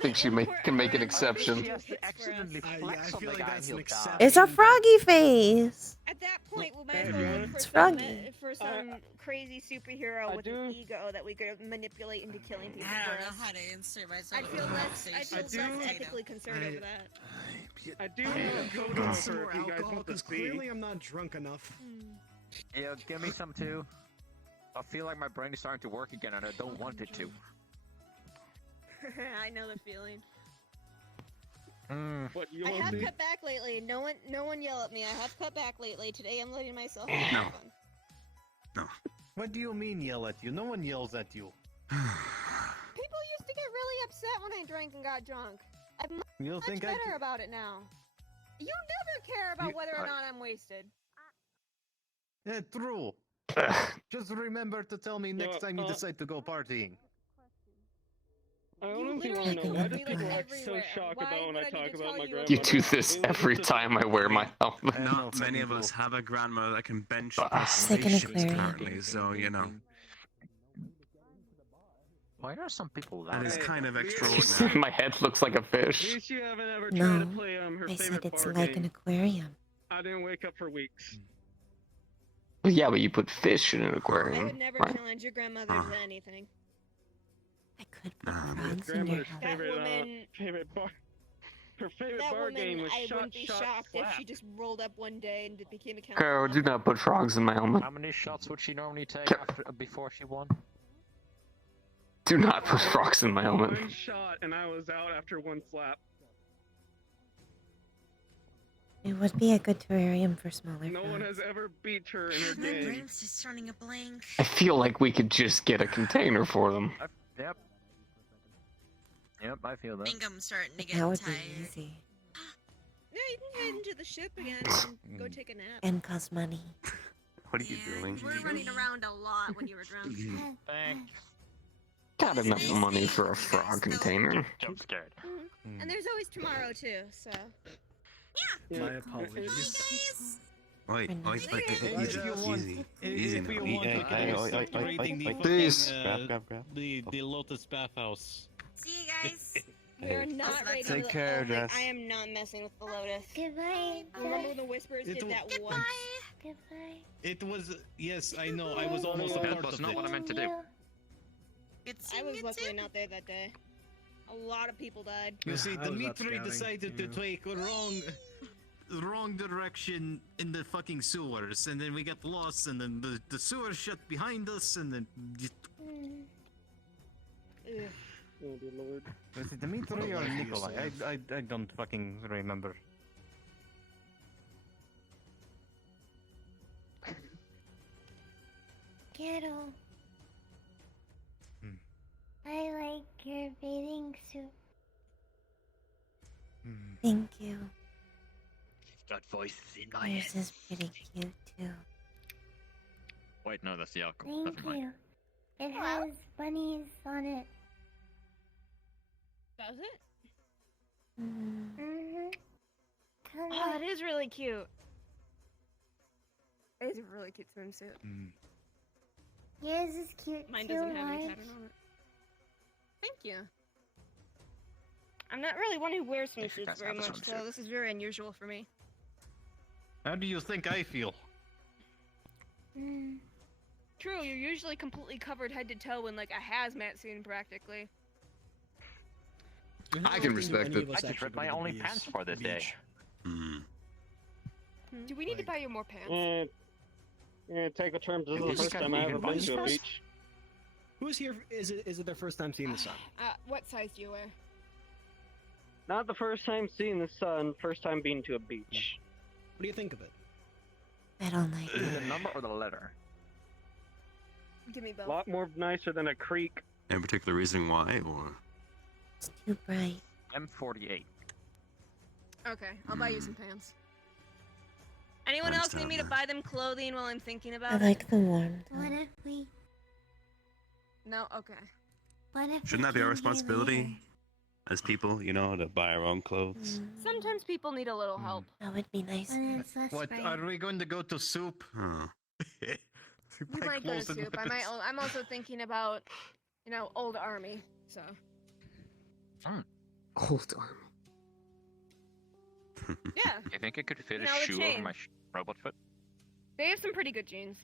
think she can make an exception. She has to accidentally I flex on feel the like guy that's and an he'll die. exception. It's a froggy face. at that point we might as Hey, well man. look for It's some, froggy. for some crazy superhero I with an do- ego that we could manipulate into killing people I for don't know us. how to answer myself. I'd feel in less. I'd conversation, feel I do- less ethically concerned I- over that. I do I'm have gonna a go photo get of some her more if you guys alcohol want to because see. clearly I'm not drunk enough. Yeah, give me some too. I feel like my brain is starting to work again, and I don't want it to. I know the feeling. What you I want have to see? cut back lately. No one yell at me. I have cut back lately. Today I'm letting myself have No. fun. What do you mean yell at you? No one yells at you. People used to get really upset when I drank and got drunk. I'm You much think I better ca- about it now. You never care about You- whether or not I'm wasted. Yeah, true. Just remember to tell me next time you decide to go partying. I You don't know if you literally want to know. come why at do me, like, people act so everywhere. shocked Why about when would I I talk need to about tell my you grandmother? You do this It was every just a- time I wear my helmet. I know Not some many of people- us have a grandmother that can bench Ah. press It's like an spaceships aquarium. apparently, so you know. Why are some people That is laughing? kind of Hey, extraordinary. My head looks like a At fish. least you haven't ever No, tried to play her I favorite said it's bar like game. an aquarium. I didn't wake up for weeks. Yeah, but you put fish in an I aquarium, would never right? challenge your grandmother to anything. I could put Um, frogs in your Grandmother's house. That favorite woman- favorite bar. Her favorite That bar game woman, was I shot, wouldn't be shot, shocked if slap. she just rolled up one day and became a council Kero, do member. not put frogs in my helmet. How many shots would she normally take Ca- before she won? Do not put frogs in my helmet. One shot and I was out after one slap. It would be a good terrarium for smaller No one has frogs. ever beat her in her My game. brain's just running a blank. I feel like we could just get a container for them. Yep. Yep, I feel I that. think I'm starting to That get would be tired. easy. Yeah, you can head into the ship again and go take a nap. And cost money. What are you Yeah, doing? You were running around a lot when you were drunk. Thanks. Got It was enough nice money meeting for a you guys, frog though. container. Jump scared. And there's always tomorrow too, so. Yeah, My Bye, apologies. guys. Wait, If you want, easy. if Easy you now. want, we can start raiding the Peace. the Lotus bathhouse. See you guys. We're not that's ready it. to Take care, Jess. I am not messing with the Lotus. Goodbye. Remember when the Whispers It did that w- once? Goodbye. It was yes, I know. I was almost a That part was of not it. what I meant to do. Good I seeing was you luckily too. not there that day. A lot of people died. You see, I was out Dimitri scouting, decided to yeah. take a wrong direction in the fucking sewers, and then we got lost, and then the sewers shut behind us, and then Ugh. Oh dear lord. was it Dimitri or Nikolai? I don't fucking remember. Kero. Hmm. I like your bathing suit. Thank you. Got voices in my Yours head. is pretty cute too. Wait, no, that's the alcohol. Thank Never mind. you. It has bunnies on it. That was it? Mm-hmm. Oh, that is really cute. It is a really cute swimsuit. Yours is cute Mine too, doesn't have any Marge. pattern on it. Thank you. I'm not really one who wears If you swimsuits guys very have a much, so swimsuit. this is very unusual for me. How do you think I feel? True, you're usually completely covered head to toe in like a hazmat suit practically. I can respect it. I just ripped my only pants for this day. Hmm. Do we need to buy you more pants? Take a term. This is You the first can- time you I can ever buy been to a first. beach. Who's here? Is it their first time seeing the sun? What size do you wear? Not the first time seeing the sun. First time being to a beach. What do you think of it? I don't like Is it it. the number or the letter? Give me A both. lot more nicer than a creek. Any particular reason why, or It's too bright. M48. Okay, I'll buy you some pants. Anyone Mine's else need me to down buy them clothing while I'm thinking I about like it? the warmth. What if we? No? Okay. What if? shouldn't that be our we came here responsibility later? as people? You know, to buy our own clothes. Sometimes people need a little help. That would be nice. When it's less What bright. are we going to go to soup? Huh. We might go to soup. I'm also thinking about, you know, old army. So Old army. yeah, You think I could fit a No, the shoe over chain. my robot foot? they have some pretty good jeans.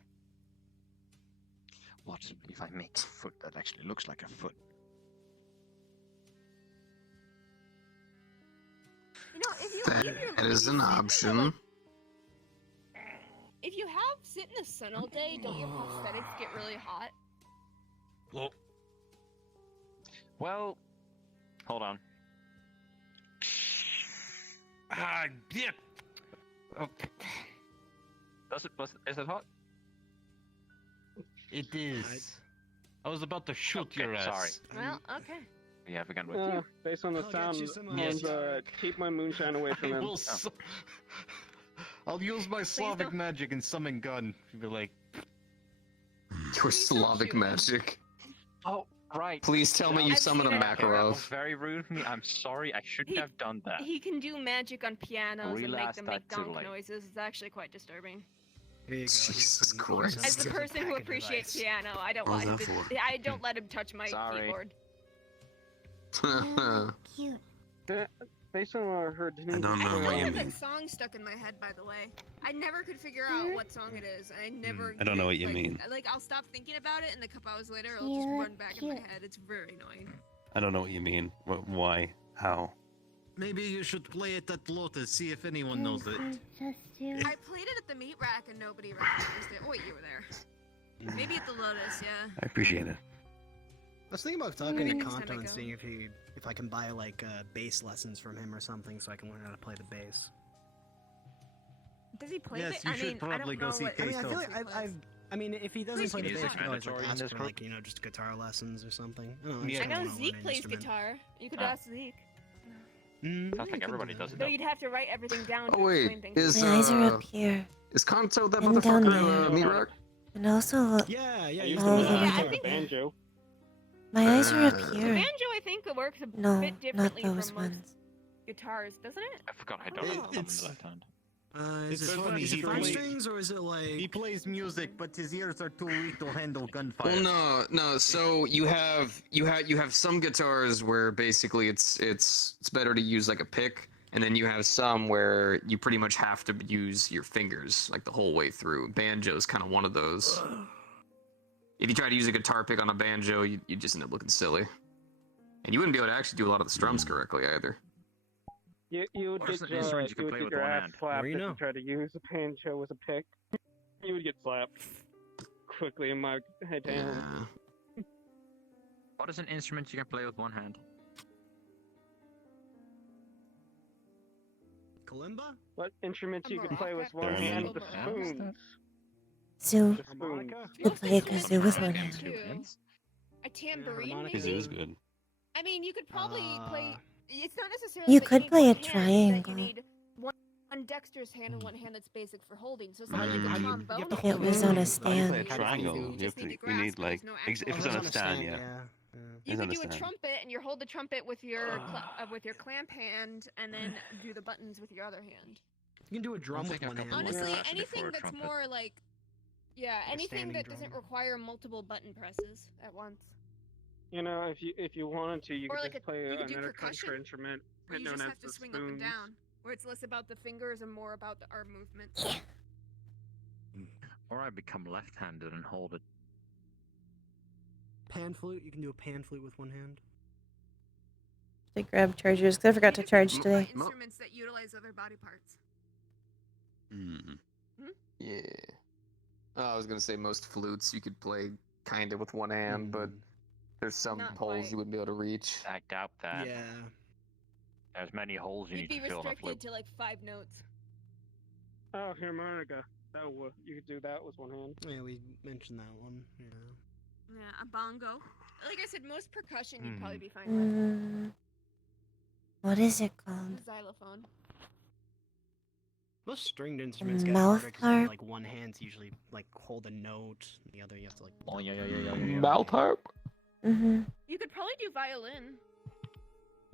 What if I make a foot that actually looks like a foot? You know, if That is an option. if you have sit in the sun all day, don't your prosthetics get really hot? Well, hold on. Yeah. Is it hot? It is. I was about to shoot Okay, your ass. sorry. Well, okay. We have a gun with you. Based on the I'll get sound, you some, keep my moonshine away from I him. will I'll use my Slavic don't. magic and summon gun. Be like, Your Slavic shoot him. magic. Oh, right. Please tell me you I've summon a seen it. That was Makarov. very rude of me. I'm sorry. I shouldn't He- have done that. He can do magic on pianos and Real make ass them make that too gong late. noises. It's actually quite disturbing. Here you go. Jesus Here's Christ. As the some person who packet appreciates device. piano, I don't What want was him that to, I don't let him touch my Sorry. keyboard. Cute. Based on what I heard, I don't know I what you have mean. that song stuck in my head, by the way. I never could figure out what song it is. I never. I don't know what you like, mean. Like I'll stop thinking about it, and a couple hours later, it'll just Cute, run back in my cute. head. It's very annoying. I don't know what you mean. Why? How? maybe you should play it at Lotus, see if anyone knows it. Just do. I played it at the meat rack, and nobody recognized it. Oh wait, you were there. Maybe at the Lotus, yeah. I appreciate it. I was thinking about talking to Next time I Kanto and go. seeing if I can buy like bass lessons from him or something, so I can learn how to play the bass. Does he play Yes, it? you I should mean, probably I go don't see know what I mean, I Kato. feel like he plays. I mean, if he doesn't play the Music bass, he could always like, mandatory in ask this for group? like, you know, just guitar lessons or something. I don't know, Yeah. just I know wanna learn Zeke an plays instrument. guitar. You could Ah. ask Zeke. Sounds like everybody does it. Though you'd have to write everything down to Oh wait, explain things. is My eyes are up here. is Kanto that And down motherfucker? there. Meat Rock? And also, Yeah, I you used can Oh, to do the know Yeah, how I to think banjo. my eyes are up Uh, here. banjo, I think, it works a No, bit not differently those from most ones. guitars, doesn't it? I forgot I Oh. don't have thumb in It's- the left hand. Is It's it, funny, is it he five plays- strings or is it like? He plays music, but his ears are too weak to handle gunfire. Well, no. So you have some guitars where basically it's better to use like a pick, and then you have some where you pretty much have to use your fingers like the whole way through. Banjo's kind of one of those. If you try to use a guitar pick on a banjo, you just end up looking silly, and you wouldn't be able to actually do a lot of the strums correctly either. You would What are get some instruments you can play with your one ass hand? slapped Or you if know. you try to use a banjo with a pick. You would get slapped quickly in my head hand. Yeah. What is an instrument you can play with one hand? Kalimba? What instruments you could A play with maraca? one There's hand? a The maraca? spoons. So, The spoons. Harmonica? you could play a Most kazoo instruments with have one them hand. too. A tambourine, harmonica. maybe? Kazoo's good. I mean, you could probably play. Uh, It's not necessarily. You that could need play a one hand, it's that triangle. You need one dexterous hand and one hand that's basic for holding. So something like How a do you- trombone. you have to If it hold was it on a with- stand. How do you play a You just triangle? need You to have to. You grasp, need but like there's no if actual it's on a it's stand, yeah. You It's could on a do a stand. trumpet, and you hold the trumpet with your with your clamp hand, and then do the buttons with your other hand. You can do a drum with think a one hand. couple Honestly, Yeah. Before anything a that's trumpet. more like, yeah, a anything standing that doesn't drum. require multiple button presses at once. You know, if you wanted to, you Or could like just play you could do another percussion, contra instrument Where you known just as have to the swing up and spoons. down, where it's less about the fingers and more about the arm movements. Or I become left-handed and hold it. Pan flute. You can do a pan flute with one hand. To grab chargers, because I forgot to charge today. Instruments that utilize other body parts. Mm. Yeah. Oh, I was gonna say most flutes you could play kind of with one hand, but there's some Not holes quite. you wouldn't be able to reach. I doubt that. Yeah. There's many holes you You'd need be to fill in a restricted flute. to like 5 notes. Oh, harmonica. That would you could do that with one hand. Yeah, we mentioned that one. Yeah. Yeah, a bongo. Like I said, most percussion you'd probably Hmm. be fine with. What is it called? Xylophone. Most stringed instruments get mouth harder 'cause harp? like one hand's usually like hold a note, the other you have to like. Oh yeah. Mouth harp? Mm-hmm. You could probably do violin.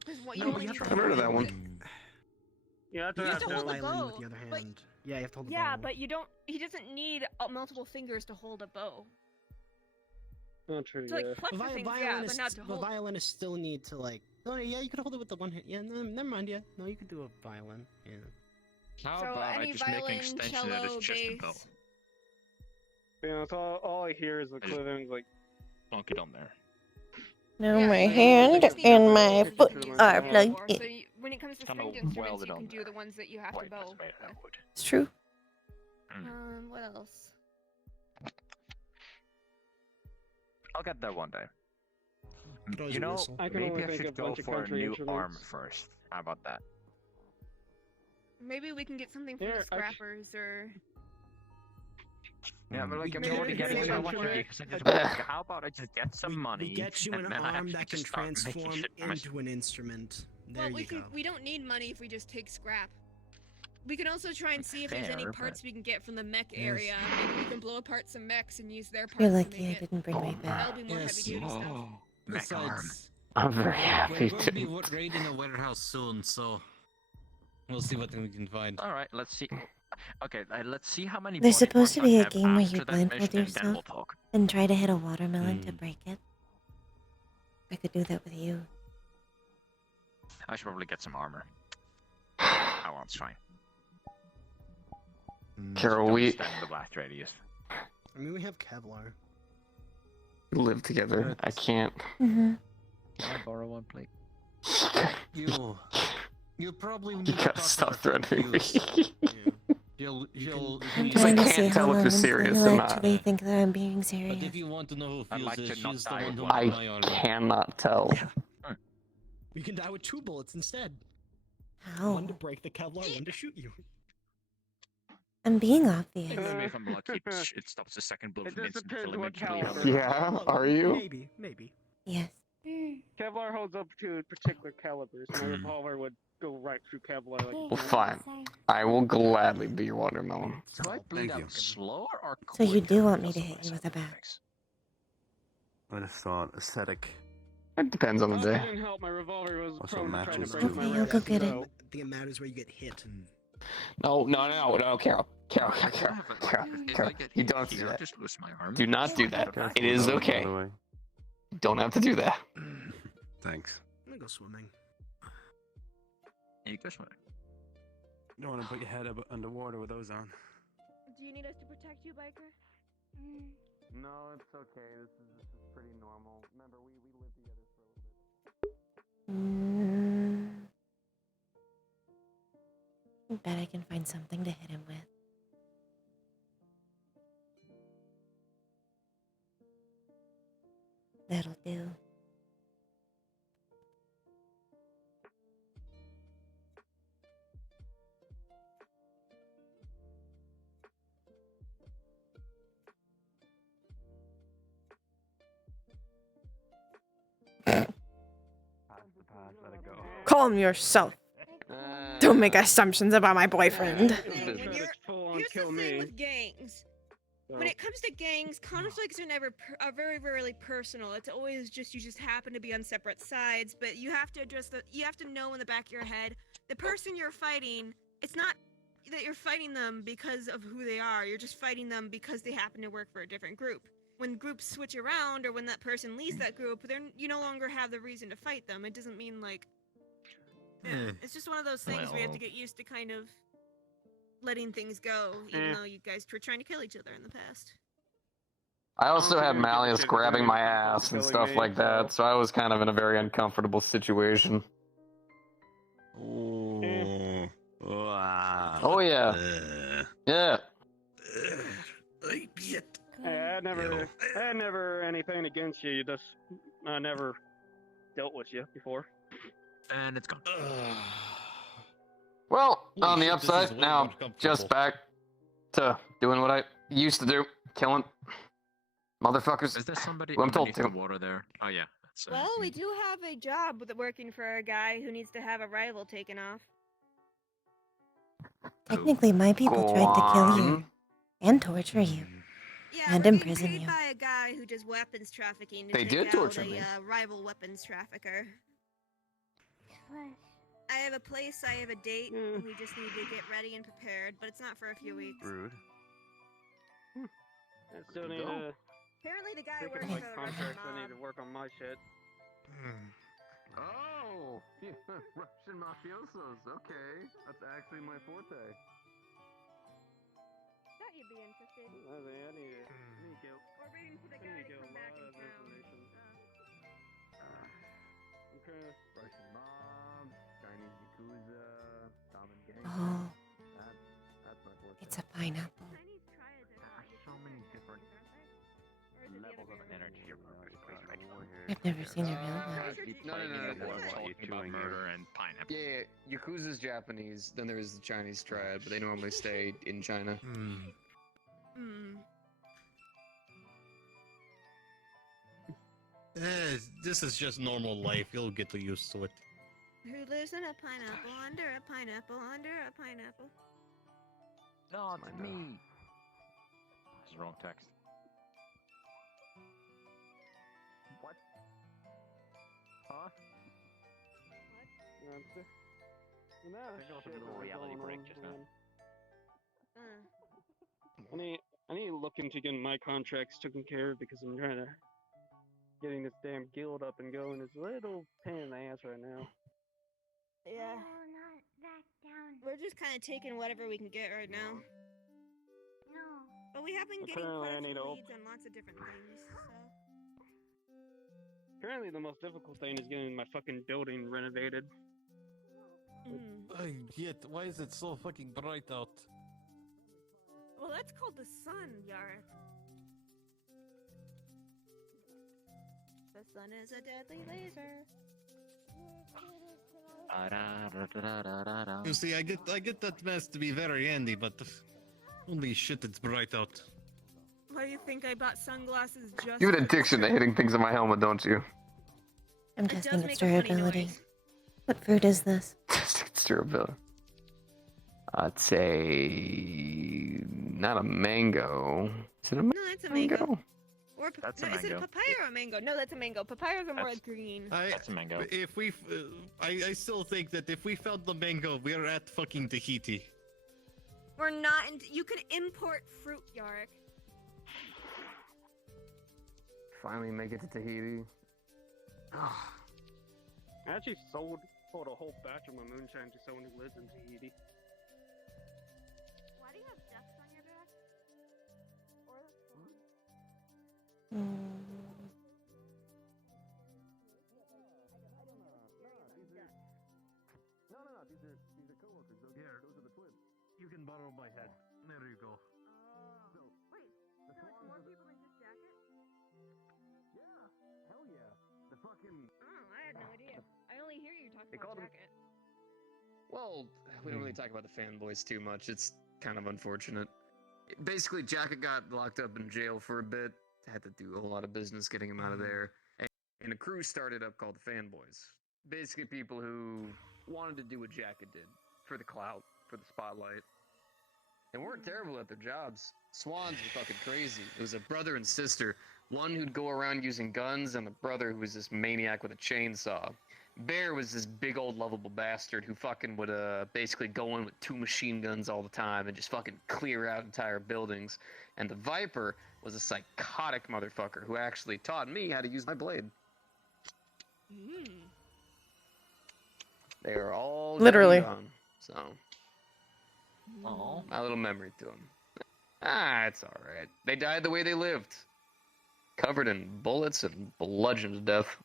'Cause what No, you but only you need have to to I've heard of hold that is- one. You have to You have have to hold no- a violin bow, with the other but- hand. Yeah, you have to hold the Yeah, bow. but you don't. He doesn't need multiple fingers to hold a bow. Not true. To like Yeah. pluck the things, yeah, but not to the hold. violinists still need to like. Oh yeah, you could hold it with the one hand. Yeah, no, never mind. Yeah, no, you could do a violin. Yeah. How So about I any just make an violin, extension that cello, is just a bow? bass. You know, it's all I hear is the I just- clippings like. Plunk it on there. Now Yeah, my you hand just need and to my hold it, you foot can use are the bow plugged for. in. So when it comes to Kinda stringed instruments, welded you can on do there. the ones that you have to Wait, bow. that's made out of with. wood. It's true. What else? I'll get there one day. Could always You know, whistle. I can maybe only I think should of go bunch of for a country new instruments. arm first. How about that? Maybe we can get something from Here, the I c- scrappers or. Yeah, but like I'm Maybe already we getting can so get much you money. an- 'Cause I just want- How about I just get some money? We get you and an then I arm actually that can just start making transform shit for myself. into an instrument. There Well, you we go. can. We don't need money if we just take scrap. We can also try and see if there's any Fair, parts but- we can get from the mech area. Maybe we can blow apart some mechs and use their parts. You're to lucky I make it. didn't bring my bag. That'll be more Yes. heavy duty stuff. Mech arm. Besides, I'm very we're happy going to. to be raiding a warehouse soon, so we'll see what we can find. All right, let's see. Okay, let's see how many. There's body supposed to parts I be a have game where after you that mission, blindfold and then yourself we'll talk. and try to hit a watermelon to Hmm. break it. I could do that with you. I should probably get some armor. Oh, well, it's fine. Carol, Don't we extend the blast radius. I mean, we have Kevlar. live together. I can't. Mm-hmm. Can I borrow one, please? You probably You need to gotta talk to stop her threatening me. confused. Yeah. She'll I'm need- Because I trying to can't see tell how if long you're serious or until not. actually think that I'm being But serious. if you want to know who I'd feels like it, to not she's the die one who with made my I armor. cannot tell. We can die with 2 bullets instead. How? One to break the Kevlar, one to shoot you. I'm being And obvious. maybe if I'm lucky, it stops the second bullet It from just depends what immediately caliber. helping. Yeah, Well, are you? Maybe. Yes. Kevlar holds up to particular calibers. My revolver would go right through Kevlar like a Well, champ. fine. I will gladly be your watermelon. Do I bleed Thank out you. slower or So you quicker do want me because to of hit you with a bat? Thanks. I just thought aesthetic. It depends on the That day. didn't help. My revolver was Also prone to trying to matches break too. my Okay, I'll wrist. go get it. So, I think it matters where you get hit and No, Carol. Carol. If I get You hit don't have to do here, that. just lose my arm. Do not do that. Careful, It is by okay. the way. You don't have to do that. Thanks. I'm gonna go swimming. You go swimming. You don't want to put your head underwater with those on. Do you need us to protect you, biker? No, it's okay. This is pretty normal. Remember, we lived together for a little bit. Bet I can find something to hit him with. That'll do. Let it go. Calm yourself. Don't make assumptions about my boyfriend. When you're, here's the thing with gangs. When it comes to gangs, conflicts are never are very rarely personal. It's always just you just happen to be on separate sides, but you have to address you have to know in the back of your head the person you're fighting. It's not that you're fighting them because of who they are. You're just fighting them because they happen to work for a different group. When groups switch around or when that person leaves that group, then you no longer have the reason to fight them. It doesn't mean like it's just one of those things we have to get used to kind of letting things go, even though you guys were trying to kill each other in the past. I also had Malleus grabbing my ass and stuff like that, so I was kind of in a very uncomfortable situation. Ooh. Wow. Oh yeah. Yeah. I had never anything against you. I never dealt with you before. And it's gone. Well, Holy on the shit, this is upside, way now more comfortable. just back to doing what I used to do, killing motherfuckers. Is there somebody who I'm told underneath to. the water there? Oh yeah. That's, Well, we do have a job with working for a guy who needs to have a rival taken off. Technically, my people Go tried to kill you on. and torture you. Yeah, And we're imprison being paid you. by a guy who does weapons trafficking to They take did out torture a me. rival weapons trafficker. I have a place, I have a date, and we just need to get ready and prepared, but it's not for a few weeks. Rude. I still need to. Apparently the guy Speaking works of my for the Russian contracts, I need mob. to work on my shit. Oh, Russian mafiosos. Okay, that's actually my forte. Thought you'd be interested. I need to get. We're waiting for the I guy need to to get come a back lot in of town. information. Okay. Russian mob, Chinese yakuza, common gang. Oh, That's my forte. it's a pineapple. Chinese triads are not There's so many different levels of energy around this place right now. I've never seen a real one. No. Talking about murder and pineapple. Yeah, Yakuza's Japanese, then there's the Chinese triad, but they normally stay in China. This is just normal life. You'll get used to it. Who lives in a pineapple, under a pineapple, under a pineapple? No, it's me. That's the wrong text. What? Huh? No, There goes a little reality break just now. I need to look into getting my contracts taken care of because I'm trying to getting this damn guild up and going is a little pain in the ass right now. Yeah. No, not back down. We're just kind of taking whatever we can get right now. No. But we have been getting Apparently I quite a need few to leads on lots of different things, so... Apparently the most difficult thing is getting my fucking building renovated. Yet, why is it so fucking bright out? Well, that's called the sun, Yareth. The sun is a deadly laser. You see, I get that mess to be very handy, but Holy shit, it's bright out. Why do you think I bought sunglasses just You have for an this addiction to trip? hitting things in my helmet, don't you? I'm It does testing make its a funny durability. noise. What fruit is this? It's durability. I'd say not a mango. Is it a No, it's a mango. Or That's a no, is it a mango. papaya or a mango? No, that's a mango. Papayas are more That's- like green. That's a mango. If we, I still think that if we found the mango, we're at fucking Tahiti. We're not. You could import fruit, Yark. Finally make it to Tahiti. I actually sold a whole batch of my moonshine to someone who lives in Tahiti. Why do you have ducks on your back? Or No, these are coworkers. Those are the twins. You can borrow my head. There you go. wait, The there are more people than just Jacket? Yeah, hell yeah. The fucking. Oh, I had no idea. I only hear you talk They about called him- Jacket. Well, we don't really talk about the fanboys too much. It's kind of unfortunate. Basically, Jacket got locked up in jail for a bit. Had to do a lot of business getting him out of there. And a crew started up called the Fanboys. Basically, people who wanted to do what Jacket did for the clout, for the spotlight. They weren't terrible at their jobs. Swans were fucking crazy. It was a brother and sister. One who'd go around using guns, and the brother who was this maniac with a chainsaw. Bear was this big old lovable bastard who fucking would basically go in with 2 machine guns all the time and just fucking clear out entire buildings. And the Viper was a psychotic motherfucker who actually taught me how to use my blade. They are all dead and Literally. gone, so Oh. my little memory to them. It's all right. They died the way they lived, covered in bullets and bludgeoned to death.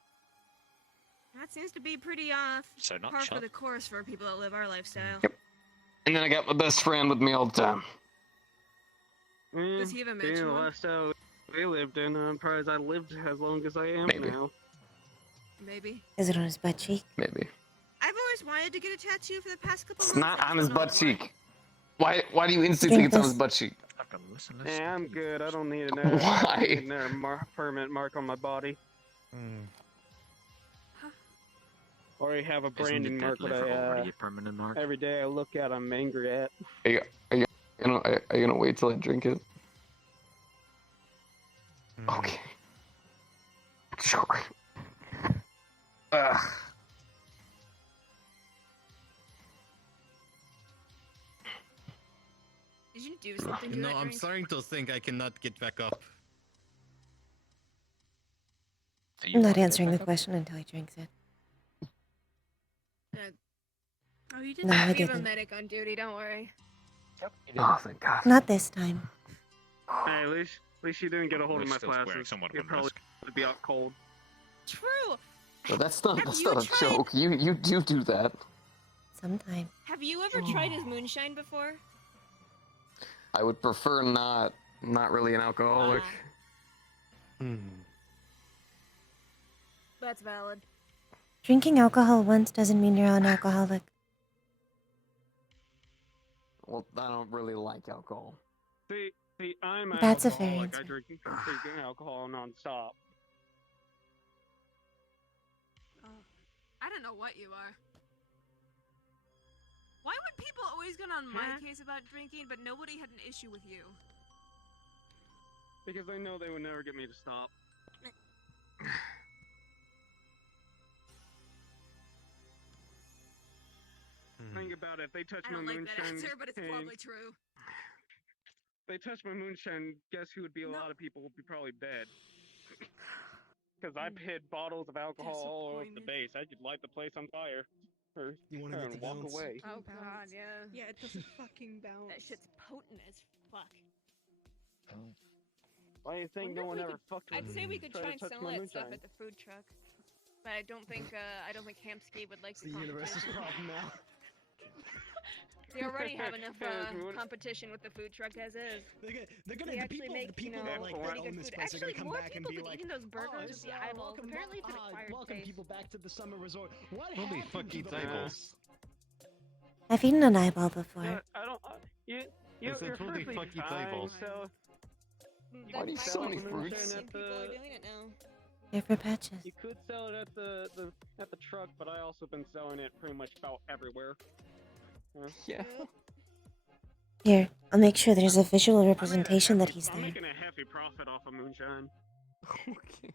That seems to be pretty So not par for shot. the course for people that live our lifestyle. Yep. And then I got my best friend with me all the time. Does he have a Being match the one? lifestyle we lived in, I'm surprised I lived as long as I am Maybe. now. Maybe. Is it on his butt cheek? Maybe. I've always wanted to get a tattoo for the past couple It's months. not I on just his don't know butt why. cheek. Why do you instantly think it's on his butt cheek? Fucking listen. Yeah, I'm good. I don't need Why? another permanent mark on my body. Or have a branding mark that already a permanent mark? every day I look at, I'm angry at. Are you gonna wait till I drink it? Okay. Sure. Did you do something to No, that I'm drink? starting to think I cannot get back up. I'm not answering the question until he drinks it. Oh, you didn't No, I have a didn't. medic on duty. Don't worry. Oh, thank God. Not this time. Hey, at least you didn't get a hold of We're my still wearing glasses. somewhat of You'd a probably mask. be out cold. True. No, that's not Have that's you not a tried- joke. You do that. Sometime. Have you ever tried his moonshine before? I would prefer not really an alcoholic. That's valid. Drinking alcohol once doesn't mean you're an alcoholic. Well, I don't really like alcohol. See, I'm an That's a fair alcoholic. I answer. drink alcohol nonstop. I don't know what you are. Why would people always get on my case about drinking, but nobody had an issue with you? Because they know they would never get me to stop. Think about it. If they touch I my don't like that moonshine, answer, but it's can- probably true. they touch my moonshine, guess who would be a lot of people would be probably dead. Because I've hid bottles of alcohol all over the base. I could light the place on fire. Or You want him and to walk bounce? away. Oh god, yeah. Yeah, it doesn't fucking bounce. That shit's potent as fuck. Why do you think Wonder no if one we ever could- fucked with I'd say we could try try to and touch sell my that stuff moonshine? at the food truck. But I don't think Hamsky would like It's the the universe's competition. problem now. They already have enough Yeah, we would- competition with the food truck as is. They're gonna They the actually people make, the people you know, that like pretty own good this food. place are Actually, gonna come more back and people be than like, eating those burgers with the eyeballs. welcome, Apparently, it's an acquired welcome taste. people back to the summer resort. What Holy happened fuck to eats the eyeballs. I've eaten an eyeball before. I don't. You You're said, "Holy perfectly fuck, you fine, eyeballs." so Why do you That's so my many fault. fruits? Some people are doing it now. Favorite patches. you could sell it at the truck, but I also been selling it pretty much about everywhere. Yeah. Here, I'll make sure there's a visual representation that I'm he's there. making a hefty profit off of moonshine. Okay.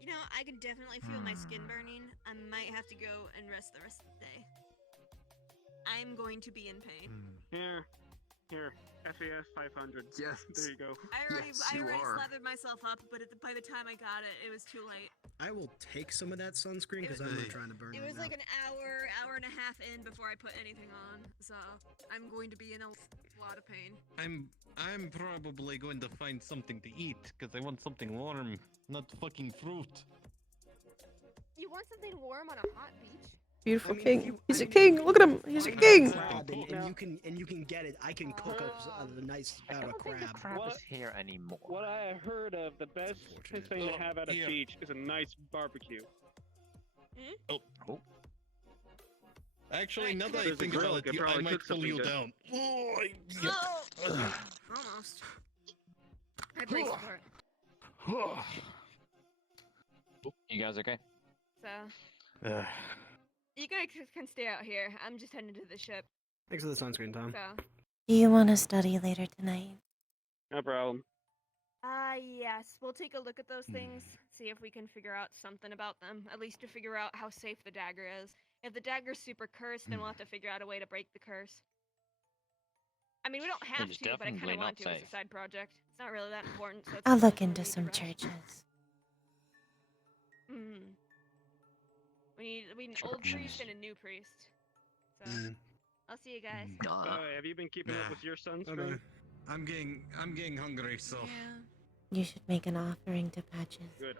You know, I can definitely feel my skin burning. I might have to go and rest the rest of the day. I'm going to be in pain. Here, FES 500. Yes. There you go. I already Yes, you are. slathered myself up, but by the time I got it, it was too late. I will take some of that sunscreen because I'm not trying to burn It right was now. like an hour and a half in before I put anything on, so I'm going to be in a lot of pain. I'm probably going to find something to eat because I want something warm, not fucking fruit. You want something warm on a hot beach? Beautiful I mean, king. if you- He's I a mean, king. if Look at you him. He's a find king. crab and you can get it. I can cook up a nice bout of crab. Crab is here anymore. What I heard of, the best thing to have at a here. beach is a nice barbecue. Oh. Actually, now that I There's a think grill, about could it, I probably might cook pull something you good. down. Oh, Almost. I braced for it. You guys okay? So, you guys can stay out here. I'm just heading to the ship. Thanks for the sunscreen, Tom. So, Do you want to study later tonight? No problem. yes, we'll take a look at those things, see if we can figure out something about them, at least to figure out how safe the dagger is. If the dagger's super cursed, then we'll have to figure out a way to break the curse. I mean, we don't have It's to, but I kind definitely of want not to as a safe. side project. It's not really that important, so it's I'll something look we'll into need to some rush. churches. We need an old priest and a new priest. So, I'll see you guys. Have you been keeping up with your sunscreen? I'm getting hungry, so. You should make an offering to Patches. Good.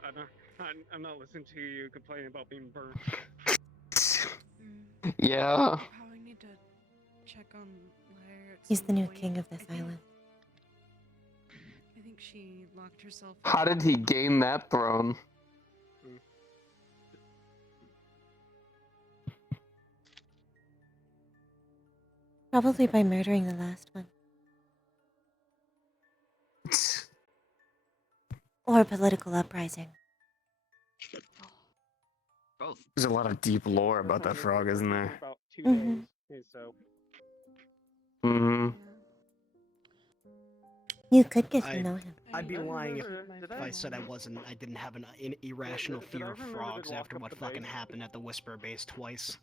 I'm not listening to you complaining about being burnt. Yeah. Probably need to check on Lyre. He's the new king of this island. I think she locked herself. How did he gain that throne? Probably by murdering the last one. Or political uprising. Both. There's a lot of deep lore about that frog, isn't there? About 2 Mhm. days. Okay, so Mm-hmm. You could get to know him. I'd be lying Did if I said I didn't have an irrational Did I fear of remember to frogs lock after up what the fucking base? happened at the Whisper base twice.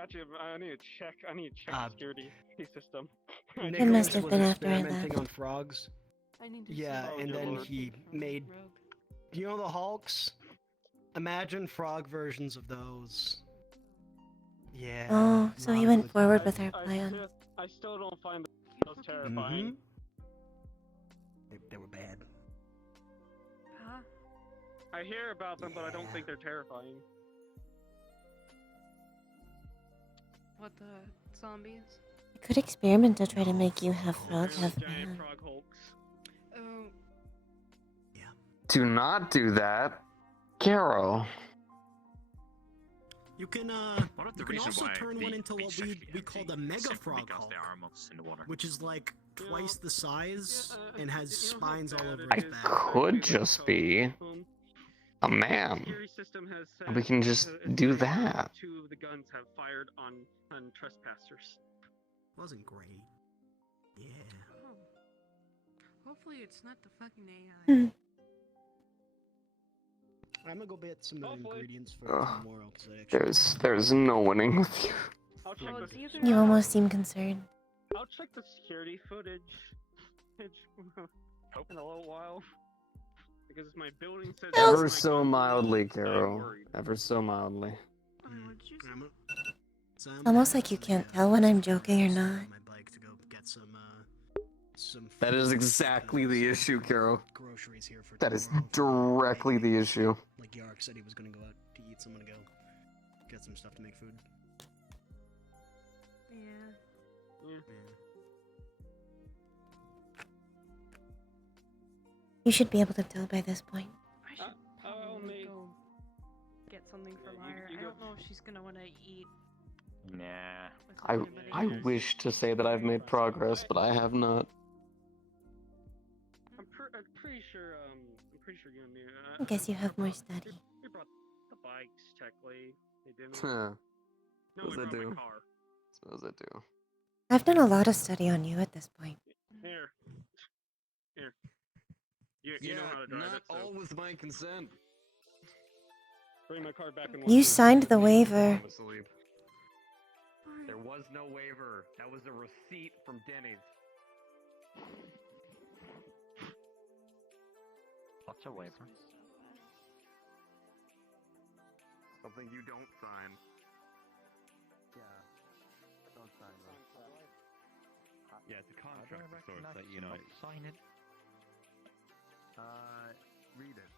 actually, I need to check. I need to check the security system. It must have was been after I experimenting left. on frogs. I need to Yeah, Oh, and dear then Lord. he made. You know the Hulks? Imagine frog versions of those. Yeah. Oh, so he not went good. forward with our plan. I still don't find those terrifying. They were bad. Huh? I hear about them, but I don't think they're terrifying. What, the zombies? I could experiment to try to make you have frog They're have giant man. frog hulks. Oh, Do not do that, Kero. You can One of the you can reasons also why turn the one into what beach we should be call empty the is Mega simply Frog because Hulk, there are monsters in the water. which is like twice the size Yeah, and has you know spines how all bad over it its is back. that Could we just call be a The man. security system has said We can just do that. 2 of the guns have fired on trespassers. Wasn't great. Yeah. oh. Hopefully it's not the fucking AI. I'm gonna go get some Hopefully. ingredients for Ugh. tomorrow because I actually. There's no winning with you. I'll check Well, the it's either security. You almost seem concerned. I'll check the security footage in a little while. Because my building says Ever my so gun, mildly, I'm Kero. worried. Ever so mildly. So I'm It's gonna almost head like you to can't the, tell when I'm store joking or and not. on my bike to go get some That is food exactly the because issue, Kero. groceries here for That is tomorrow. directly the issue. Like Yark said he was gonna go out to eat, so I'm gonna go get some stuff to make food. Yeah. You should be able to tell by this point. I'll make something for Yeah, Lyra. you I go- don't know if she's gonna want to eat Nah. with I everybody. I wish to say that I've made progress, but I have not. I'm pretty sure. I'm pretty sure you and me. I guess you have more study. We brought the bikes, technically. They didn't. Huh. No, What we does that brought do? my car. Suppose I do. I've done a lot of study on you at this point. Here. Here. You know how to drive not it, so all with my consent. bring my car back in one You piece. signed the waiver. I'm asleep. There was no waiver. That was a receipt from Denny's. What's a waiver? Something you don't sign. Yeah. Don't sign that. Yeah, it's a contract of sorts that, you know. Sign it. Read it.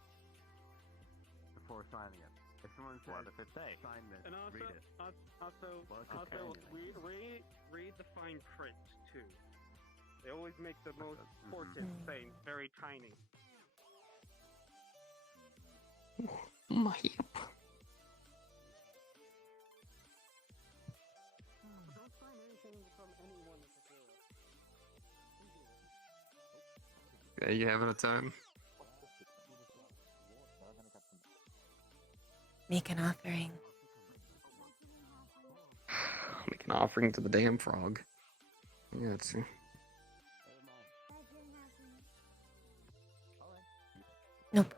Before signing it. If someone says, What does it say? sign this, And also, read it. Well, it's okay. read the fine print too. They always make the most important things very tiny. My Don't sign anything from anyone at the Yeah, you having a time? Make an offering. Make an offering to the damn frog. Yeah, let's see. Nope.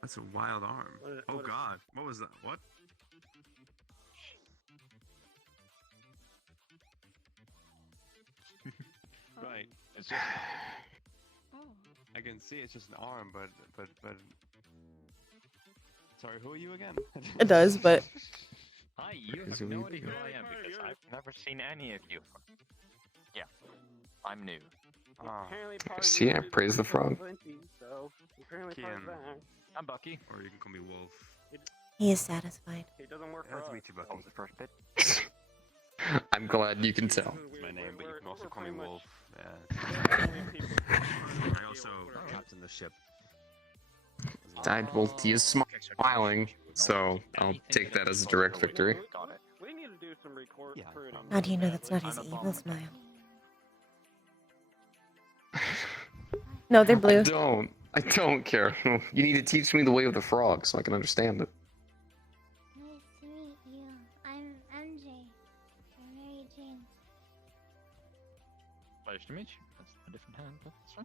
That's a wild arm. Oh what is- god. What was that? What? Right. It's just Oh. I can see it's just an arm, but sorry, who are you again? It does, but Hi, you Is have it no we- idea who I am because I've never seen any of you. Yeah, I'm new. Apparently part of See, you I is praise the frog. Flinty, so apparently part of Kian. that. I'm Bucky. Or you can call me Wolf. he is satisfied. It doesn't work for Nice us. to meet you, What Bucky. was the first bit? I'm glad you can tell. It's my name, but you can also call me Wolf. Yeah. I I also captain the ship. Well, he is smiling, so I'll take that as a direct victory. Got it. We need to do some recording. How do you know that's not his evil smile? No, they're blue. I don't care. You need to teach me the way of the frog so I can understand it. Nice to meet you. I'm MJ. I'm Mary Jane. Pleasure to meet you. That's a different hand, but that's fine.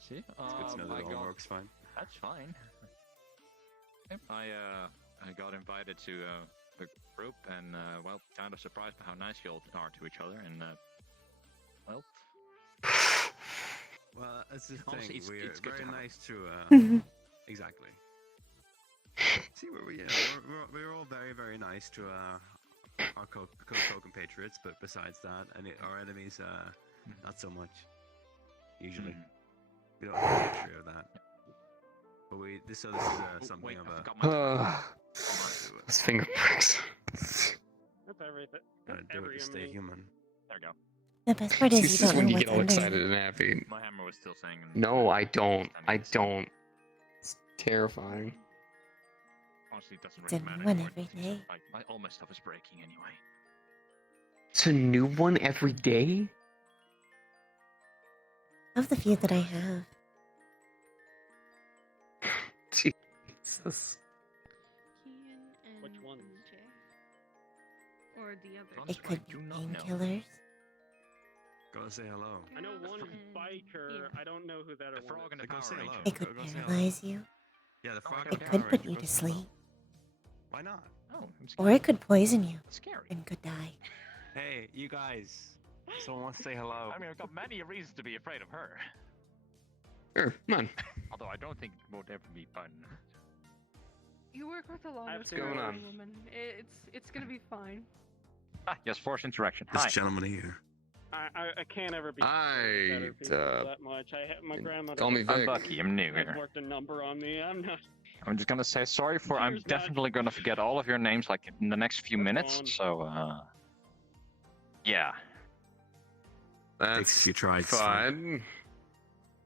See? It's good to know that it all works fine. That's fine. Yep, I got invited to the group and, well, kind of surprised by how nice you all are to each other and, well... Well, that's the Honestly, thing. it's We're good to very have nice to. Exactly. See, we're all very, very nice to our compatriots, but besides that, and our enemies, not so much. Usually, we don't have a history of that. But this is something wait, of I a. forgot my His finger pricks. That's everything. Gotta do it to stay human. There we go. The best part is This you is don't when know you what's get all under excited it. and happy. My hammer was still saying... No, I don't. I don't. It's terrifying. Honestly, it doesn't It's really a matter new one anymore. every day. Like, all my stuff is breaking anyway. It's a new one every day? Of the few that I have. Jesus. Kian and Which ones? MJ. Or the other. It could be painkillers. Gotta say hello. I know one is biker. I don't know who that The other frog one and is. the Power say hello. Ranger. It could Go say hello. paralyze you. Yeah, the frog. It and could Power put Ranger, you go to say hello. sleep. Why not? Oh, I'm Or scared. it could poison you It's scary. and could die. Hey, you guys. Someone wants to say hello. I mean, I've got many reasons to be afraid of her. Sure, come on. Although I don't think it won't ever be fun. You work with a lot of What's going scary on? women. It's gonna be fine. Ah, yes, forced interaction. This Hi. gentleman here. I can't ever be Hi, better people that much. My grandmother call me I'm Vic. Bucky. I'm new has here. worked a number on me. I'm not. I'm just gonna say sorry for. I'm Cheers, bud. definitely gonna forget all of your names like in the next few minutes. fine. So, yeah. That's You tried. fine.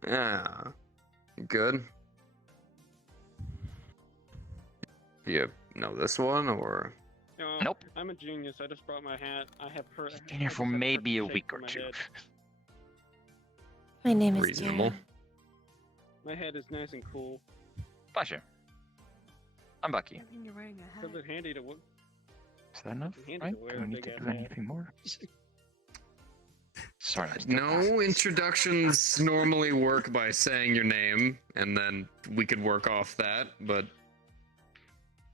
Yeah. Good. You know this one or? No, Nope. I'm a genius. I just brought my hat. I have her. Been here for maybe a week or two. My name is Reasonable. Kero. My head is nice and cool. Pleasure. I'm Bucky. And you're wearing a Comes hat. in handy to. Is that enough? Handy to Right? wear Do I a need to big-ass do hat. anything more? Sorry. I still No introductions normally work by saying your name, and then we could work off that. But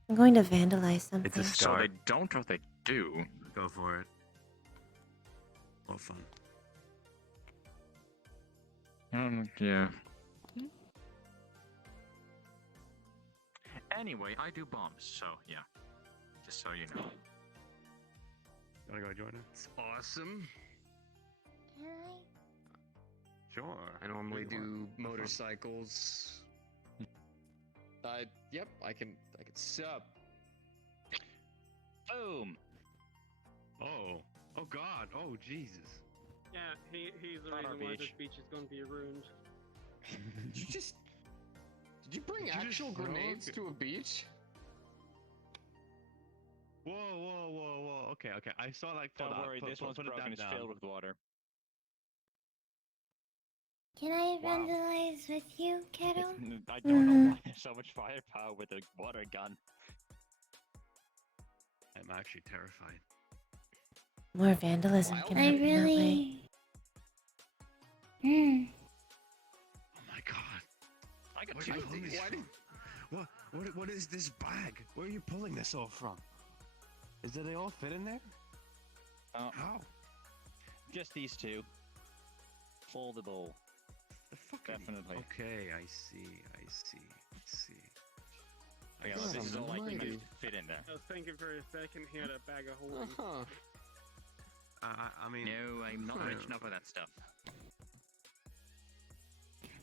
I'm going to vandalize something. It's a So start. they don't or they do? Go for it. Well, fun. Yeah. Anyway, I do bombs, so yeah. Just so you know. Wanna go join it? it's awesome. Can I? Sure. I normally Do you do want? motorcycles. Yep, I can sub. Boom. Oh. Oh God. Oh Jesus. Yeah, he's the On our reason why this beach. beach is going to be ruined. Did you bring Did you actual just throw grenades it? to a beach? Whoa, whoa, whoa, whoa. Okay, okay. I saw like. Don't put up- worry, put- this put- one's put it broken. down. It's filled with water. Can I Wow. vandalize with you, Kero? I don't know why there's so much firepower with a water gun. I'm actually terrified. More vandalism Wild can I happen that way. really. Hmm. Oh my God. I got Where two are you of pulling these. this from? What is this bag? Where are you pulling this all from? Is that they all fit in there? How? Just these two. Foldable. The fuck? Definitely. Okay, I see. I see. I see. Yeah, God this is all like you almighty. managed to fit in there. I was thinking for a second he had a bag of holding. Uh-huh. I mean. No, I'm not rich enough for that stuff.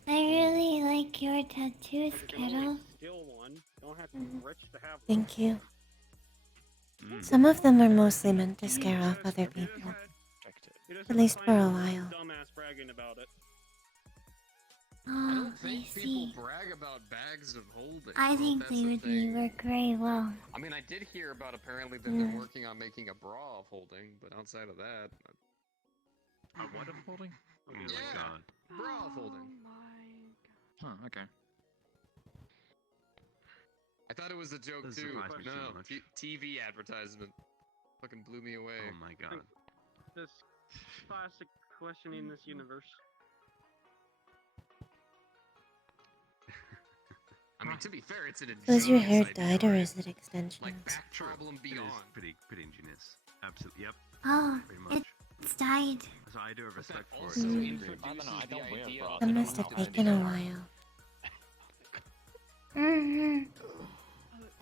I really like your tattoos, You can always Kero. steal one. You don't have to be rich to have one. Thank you. Mm. Some of them are mostly meant to scare off other You just people. had- you just At had least to for a find while. Dumbass bragging about it. I Oh, don't I think people see. brag about bags of holding. I don't know think if they that's a would thing. work very well. I mean, I did hear about apparently that they're Mm. working on making a bra of holding, but outside of that, What am I holding? Oh my Yeah. God. bra of holding. Oh my god. Oh, okay. I thought it was a joke Doesn't too. surprise me too No, much. TV advertisement. Fucking blew me away. Oh my God. This classic question in this universe. I mean, to be fair, it's an So is your ingenious hair idea, dyed or right? is it extensions? Like back problem It is beyond. pretty ingenious. Absolutely. Yep. Oh, Pretty much. it's dyed. So I do have But that respect for also it. to a degree. introduces I don't know, I the don't wear idea bras. of That I must don't have know how to taken do a that. while.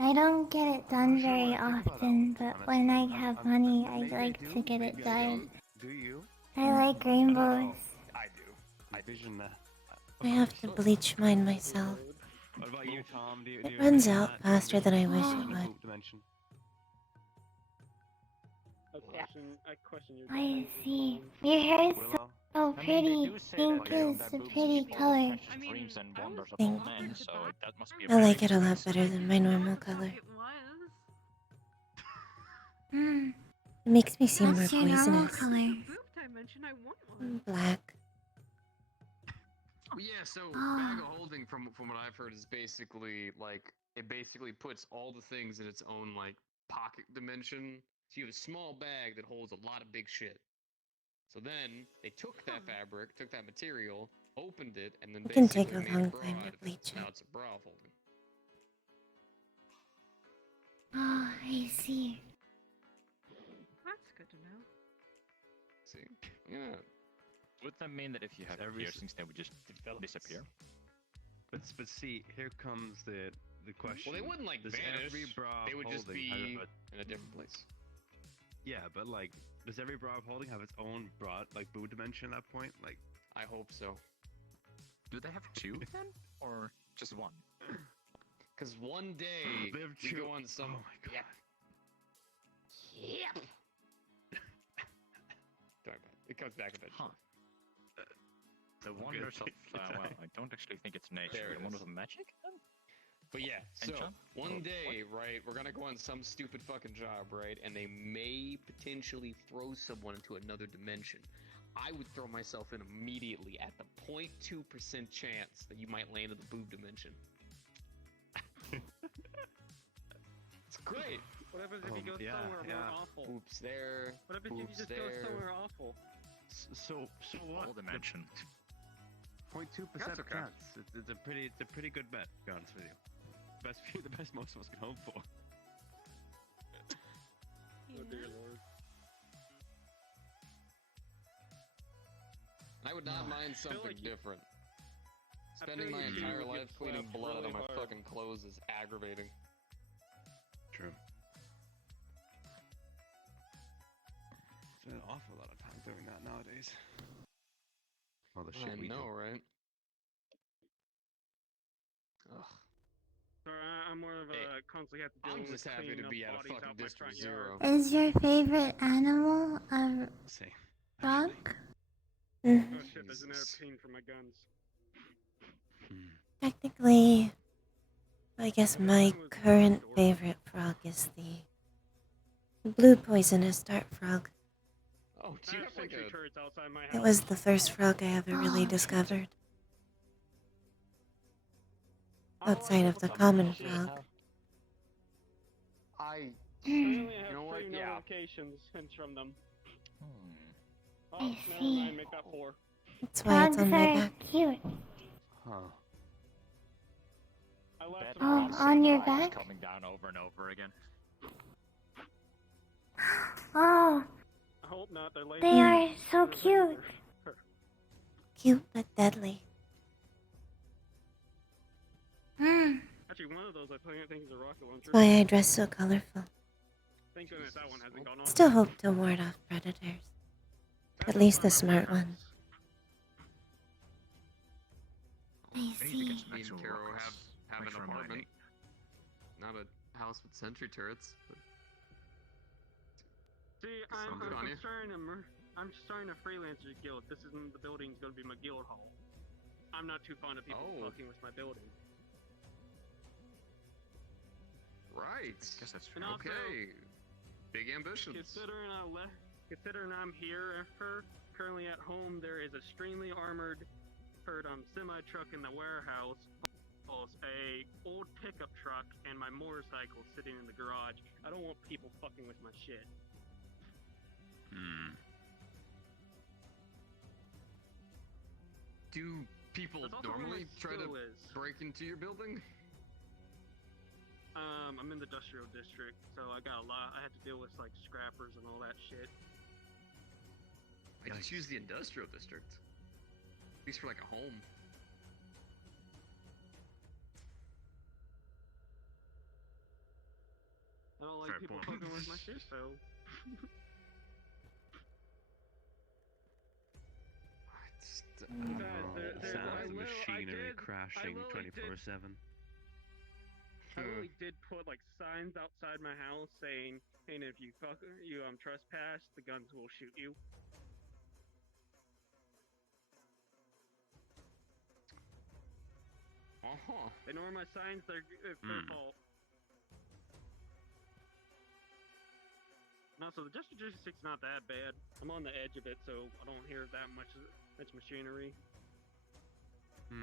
I don't get it done very often, but when I have money, I like to get it dyed. Do you? I like rainbows. I do. I vision that. I have to bleach mine myself. What about you, Tom? Do you? It runs out faster than I wish it Oh. would. Dimension. I question your I decisions, see. Mom. Your hair is Willow? so I mean, they pretty. do say Pink that, is that a boobs pretty is one of the color. precious I mean, dreams and I was wonders of Thank all you. men, offered so to that must be a I like very it a lot nice better than my normal I thought color. it was. Hmm. It makes me seem more What's your normal poisonous. color? Boob dimension, I want one. Black. Well, yeah, so Ah. bag of holding, from what I've heard, is basically like it basically puts all the things in its own like pocket dimension. So you have a small bag that holds a lot of big shit. So then they took that fabric, took that material, opened it, and then It can basically take a made long a bra time out to of it. bleach Now it. it's a bra holding. Oh, I see. That's good to know. See? Yeah. Would that mean that if you have Every- piercings, they would just disappear? But see, here comes the question. Well, they wouldn't like Does vanish. every bra They would just holding be have in a different place. yeah, but like, does every bra holding have its own bra like boob dimension at that point? Like, I hope so. Do they have two then, or just one? Because one day we go on some. Oh my god. Yep. Sorry, it comes back eventually. The wonders of well, I don't actually think it's nature. There it The wonders is. of magic. But yeah, so Enchant? one Oh, day, right, we're gonna go on some stupid fucking job, right, and they may potentially throw someone into another dimension. I would throw myself in immediately at the 0.2% chance that you might land in the boob dimension. It's great. What happens if you go somewhere more awful? Boobs there. What happens if you boobs just there. go somewhere awful? So what? Whole dimension. 0.2% That's okay. chance. It's a pretty good bet, to be honest with you. The best most of us can hope for. Oh dear lord. I would not mind something like you- different. I Spending feel my like you entire would get life cleaning slapped blood out of really my hard. fucking clothes is aggravating. True. Spend an awful lot of time doing that nowadays. All the shit I we know, do. right? Ugh. Sorry, I'm more of a constantly have to deal I'm with just happy cleaning to up be at a bodies fucking out my District front yard. Zero. Is your favorite animal a Same. frog? Oh shit, there's an Jesus. airplane for my guns. Technically, I guess my current favorite frog is the blue poisonous dart frog. Oh, I do you have have like sentry a... turrets outside my house. It was the first frog I ever really Oh. discovered. I don't like Outside of people the talking common shit. frog. I... Currently, I have You know what? 3 Yeah. notifications hints from them. Oh, I never see. mind, make that 4. That's why it's Frogs on my are back. cute. Huh. I left That them Oh, on the on your light is back? coming down over and over again. Oh, I hope not, they're lazy. they are so They're cute. lazy. Cute but deadly. Hmm. Actually, one of those I think is a rocket launcher. That's why I dress so colorful. Thank goodness that one hasn't gone off. Still hope to ward off predators. At least the smart ones. I We need to see. get some Me and actual Kero rockets. have Thanks an for reminding apartment. Not a house with sentry turrets. But See, Sounds good on you. I'm starting a freelancer guild. This isn't the building's gonna be my guild hall. I'm not too fond of people Oh. fucking with my building. right. Guess that's And fair. also- Okay. Big ambitions. Considering I'm here currently at home, there is a extremely armored semi truck in the warehouse, a old pickup truck, and my motorcycle sitting in the garage. I don't want people fucking with my shit. Do people That's also where my normally try to skill is. break into your building? I'm in the industrial district, so I got a lot. I had to deal with like scrappers and all that shit. I just use the industrial district. At least for like a home. I don't like Fair people point. fucking with my shit, so. I Guys, there- Sounds I of literally- I machinery did- crashing I literally 24/7. I really did put like signs outside my house saying, "Hey, if you trespass, the guns will shoot you." Ignore my signs; it's their fault. And also, the district's not that bad. I'm on the edge of it, so I don't hear that much machinery. I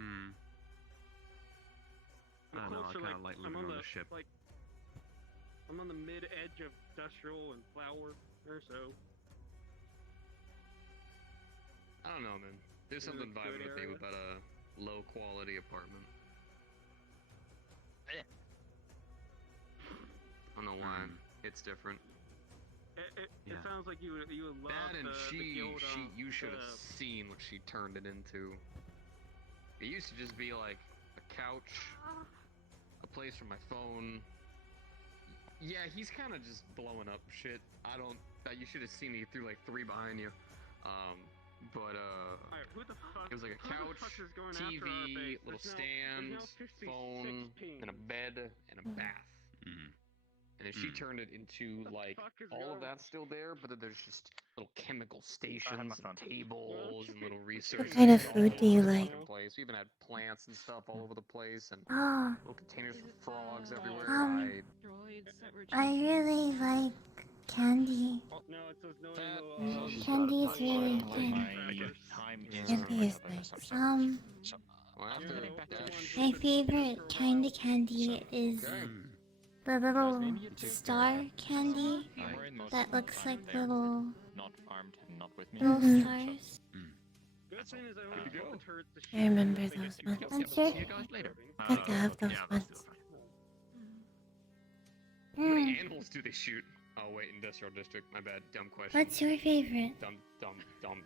don't know, I kind of like living on the ship. Like, I'm on the mid-edge of industrial and flour, or so. I don't know, man. There's Is it something a good vibing with me area? about a low-quality apartment. I don't know why. It's different. It sounds like you would love That and the guild, you should have seen what she turned it into. It used to just be like a couch, a place for my phone. Yeah, he's kind of just blowing up shit. You should have seen he threw like 3 behind you. But Alright, who the fuck? it was like a who the couch, fuck is going after our TV, base? little There's stand, no 56 phone, pings. and a bed and a bath. And then she turned it into like all of that's still there, but then there's just little chemical stations and tables and little research. kind of all food do you over the like? fucking place. We even had plants and stuff all over the place and Oh, little containers for frogs everywhere. Droids that were I really like candy. Oh, no, it says no Candy is really good. Candy is nice. My favorite kind of candy is the little star candy that looks like little Not armed and not with me. stars. Good thing is I only put the turrets to I remember those ones. What's your Good to have those ones. How many animals do they shoot? Oh wait, industrial district. My bad. Dumb question. What's your favorite? Dumb.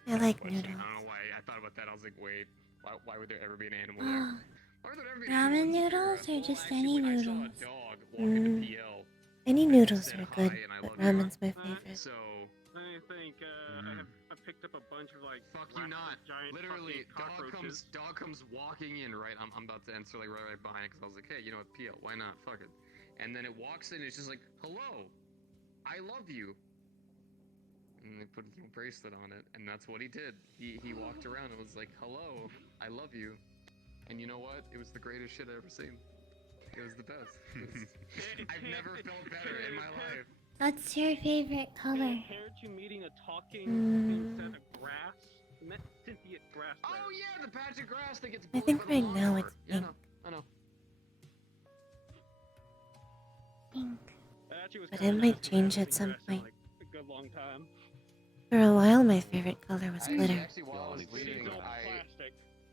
I like question. noodles. I don't know why I thought about that. I was like, wait, why would there ever be an animal there? Oh, Why would there ever be an ramen animal in noodles Sierra? or just Well, any actually, I saw a noodles? dog walk into PL. Any noodles said are hi good, and I but love you. ramen's my favorite. So I think I picked up a bunch of like fuck you not. giant Literally, fucking dog comes walking in. Right, I'm about to answer like right behind it because I was like, hey, you know what, PL, why not? Fuck it. And then it walks in. And it's just like, hello, I love you. And they put a little bracelet on it, and that's what he did. He walked around and was like, hello, I love you. And you know what? It was the greatest shit I've ever seen. It was the best. I've never felt better in my life. What's your favorite color? Compared to meeting a talking instead of grass, sentient grass. Oh yeah, the patch of grass that gets. I think right now it's Yeah, pink. I know. Pink. But it might change at some point. Like a good long time. For a while, my favorite color was glitter. Actually, while I was leaving,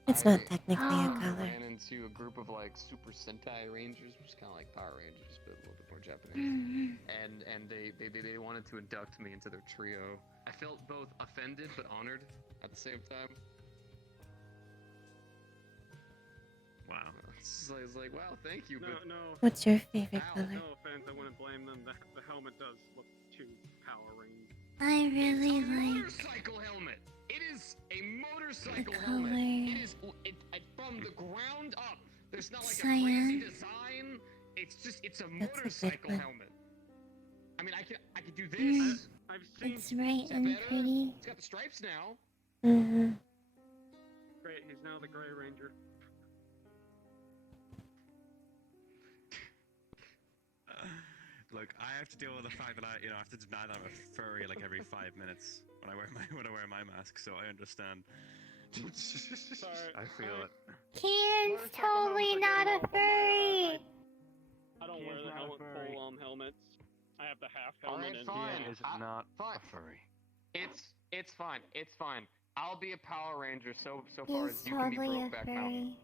It's not technically a color. ran into a group of like Super Sentai Rangers, which is kind of like Power Rangers, but a little bit more Japanese. And they wanted to induct me into their trio. I felt both offended but honored at the same time. Wow. It's like, wow, thank you. But What's your favorite color? No offense, I wouldn't blame them. The helmet does look too Power Rangers. I really like motorcycle helmet. It is a motorcycle the helmet. color It is from the ground up. There's not like a cyan. crazy design. It's a That's a good motorcycle one. helmet. I mean, I could do this. I've seen. It's bright Is that and better? pretty. It's got the stripes now. Great, he's now the Gray Ranger. Look, I have to deal with the fact that I have to deny that I'm a furry like every 5 minutes when I wear my mask, so I understand. Sorry, I feel it. Karen's totally not a furry. I don't wear the full helmets. I have the half helmet and fine. Is it not fine. a furry? It's fine. It's fine. I'll be a Power Ranger so far He's as you can be totally a Brokeback Mountain. furry.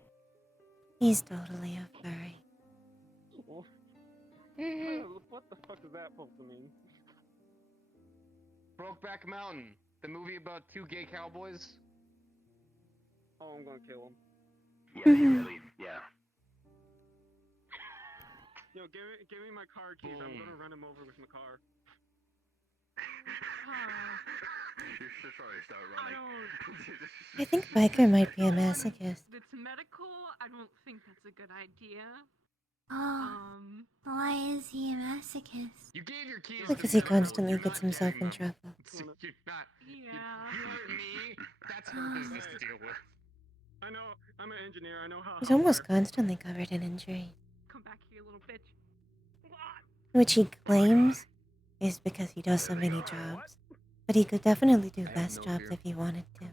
He's totally a furry. What the fuck is that supposed to mean? Brokeback Mountain, the movie about two gay cowboys. Oh, I'm gonna kill him. Yeah, really. Yeah. Yo, give me my car keys. I'm gonna run him over with my car. You should probably start running. I think Biker might be a masochist. It's medical. I don't think that's a good idea. Oh, why is he a masochist? You gave your keys Because to he me. constantly You're gets not himself getting in them. trouble. You're not. Yeah. You hurt me. That's her business to deal with. I know. I'm an engineer. I know how. He's almost constantly covered in injury, Come back here, little bitch. which he claims is because he does so many jobs. But he could definitely do less jobs if he wanted to.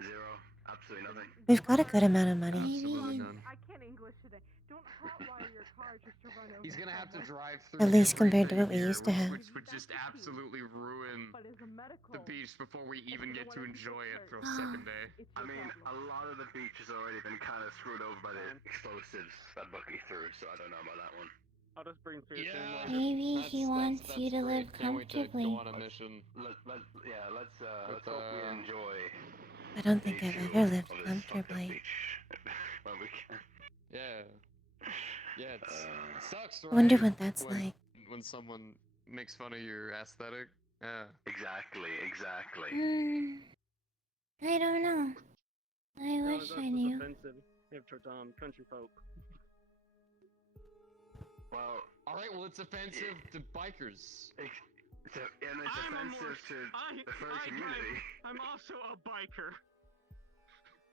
Zero. Absolutely nothing. We've got a good amount of money. Absolutely none. I can't English today. Don't hotwire your car just to run over. He's gonna have to drive through. At least compared to what we everything used to here, have. which would just absolutely ruin the beach before we even get to enjoy it for a second day. I mean, a lot of the beach has already been kind of screwed over by the explosives that Bucky threw, so I don't know about that one. I'll just bring food. Yeah. Maybe he wants you to live Can't wait to comfortably. go on a mission. Let's hope we enjoy. I don't think I've ever lived of this fucked up comfortably. beach when we can. Yeah, it sucks, right? I wonder what that's like. When someone makes fun of your aesthetic. Yeah. Exactly. I don't know. I No, wish that's I just knew. offensive if towards country folk. Well, all right. Well, it's offensive to bikers. And it's offensive to the furry community. I'm also a biker.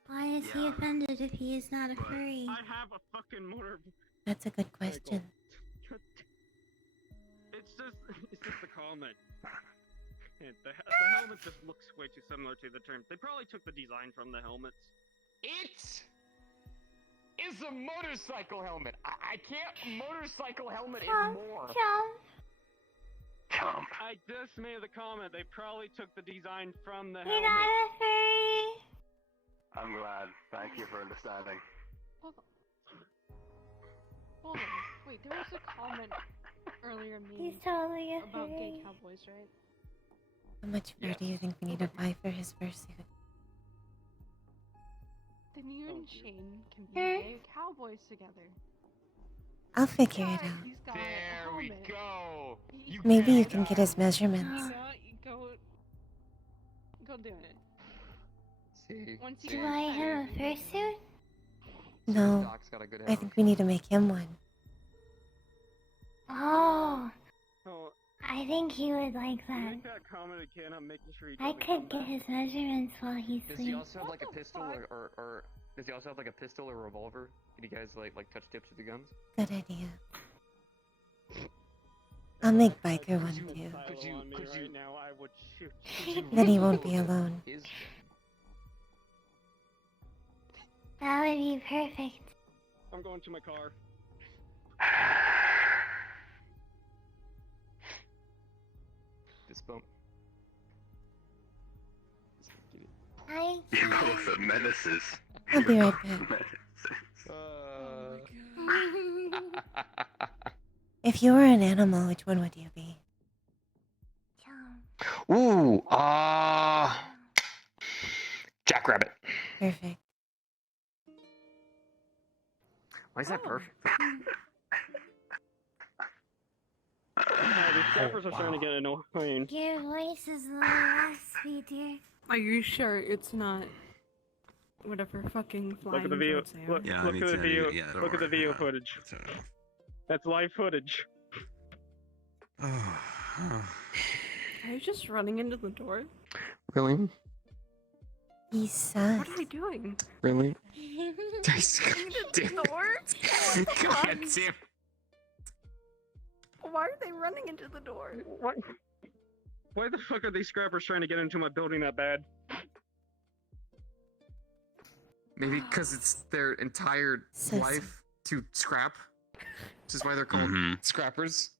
Why is he offended if he is not a furry? I have a fucking motor. That's a good question. It's just the comment. And the helmet just looks way too similar to the term. They probably took the design from the helmets. It is a motorcycle helmet. I can't motorcycle helmet anymore. Chomp. I just made the comment. They probably took the design from the You're helmet. not a furry! I'm glad. Thank you for understanding. Hold on. Wait, there was a comment earlier He's made totally a about gay furry. cowboys, right? How much fur do you think we need to buy for his fursuit? Then you and Shane can be Hmm? gay cowboys together. I'll figure it But out. he's got There a we helmet. go. You Maybe you get can it. get his measurements. You know, you go do it. See, Once you Do get I that, have a you can go do it. fursuit? No, Doc's got a good I think we need to make him one. Oh, Oh, I think he would like that. make that comment again. I'm making sure he I doesn't come could get back. his measurements while he Does he sleeps. also have like a pistol or does he also have like a pistol or revolver? Can you guys like touch tips with the guns? Good idea. I'll make Biker If one you too. had Silo on me right now, I would shoot. Then he won't be alone. His That would be perfect. I'm going to my car. this bump. Hi, You both are menaces. I'll be right back. If you were an animal, which one would you be? Ooh, Jackrabbit. Perfect. Why is that perfect? These scrappers are starting to get annoying. Your voice is a little raspy, dear. Are you sure it's not whatever fucking flying Look at the video. birds they are? Look at the video. Look at the video footage. That's live footage. Are you just running into the door? Really? He's sus. What are they doing? Really? Into the door? God damn. Why are they running into the door? What? Why the fuck are these scrappers trying to get into my building that bad? Maybe because it's their entire Sus. life to scrap. Which is why they're called scrappers.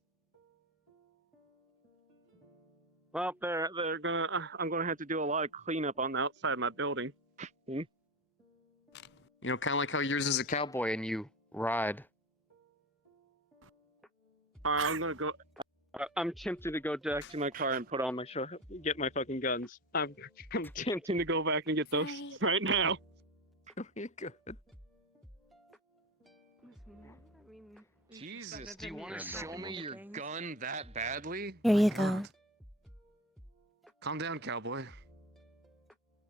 Well, they're gonna. I'm gonna have to do a lot of cleanup on the outside of my building. You know, kind of like how yours is a cowboy and you ride. I'm gonna go. I'm tempted to go back to my car and put on my get my fucking guns. I'm tempting to go back and get those right now. Really good. I mean, Jesus, do you want to show me your gun that badly? Here you go. Calm down, cowboy.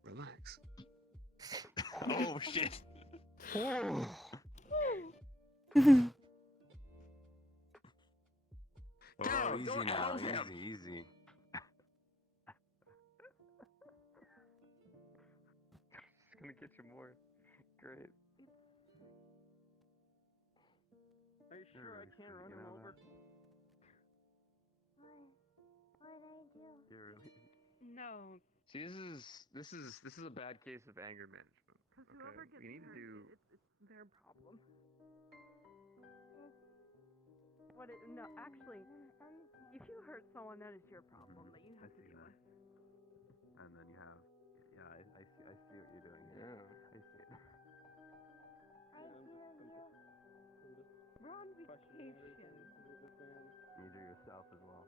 Relax. Oh shit. Oh. Oh, easy don't now, help him. easy. It's gonna get you more. Great. Are you sure I can't run him over? You're really... no. See, this is a bad case of anger management. Because whoever gets we need to do. it's their problem. No, actually, if you hurt someone, that is your problem that you have to deal with. And then you have... Yeah, I see what you're doing. Yeah. I see it. We're on vacation. You do yourself as well.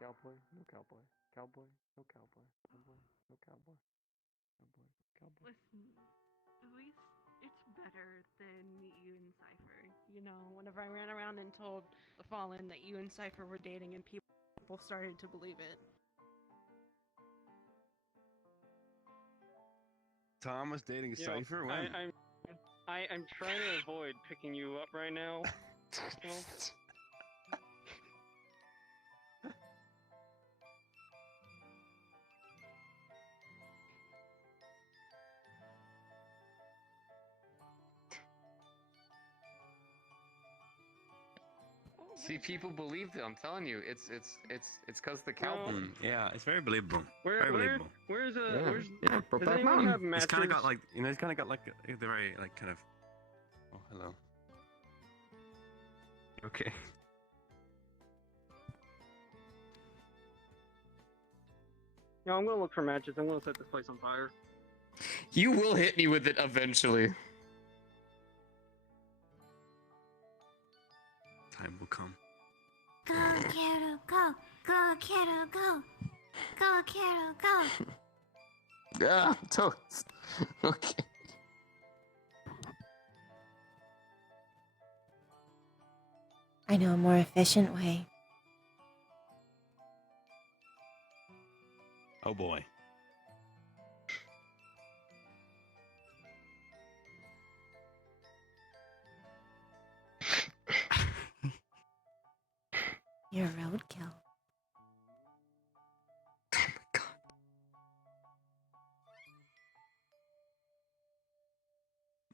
Cowboy, no cowboy. Cowboy, no cowboy. Cowboy, no cowboy. Cowboy, cowboy. Listen, at least it's better than you and Cypher. You know, whenever I ran around and told the Fallen that you and Cypher were dating and people people started to believe it. Tom was dating You know, Cypher? When? I'm trying to avoid picking you up right now. You know? See, people believed it. I'm telling you, it's because the cowboy. Yeah, it's very believable. Where, very where, believable. where's Yeah, does anyone have matches? It's kind of got like, you know, it's kind of got like the very like kind of. Oh, hello. Okay. No, I'm gonna look for matches. I'm gonna set this place on fire. You will hit me with it eventually. Time will come. Go, Kero, go! Go, Kero, go! Go, Kero, go! Yeah, totes. Okay. I know a more efficient way. Oh boy. You're roadkill.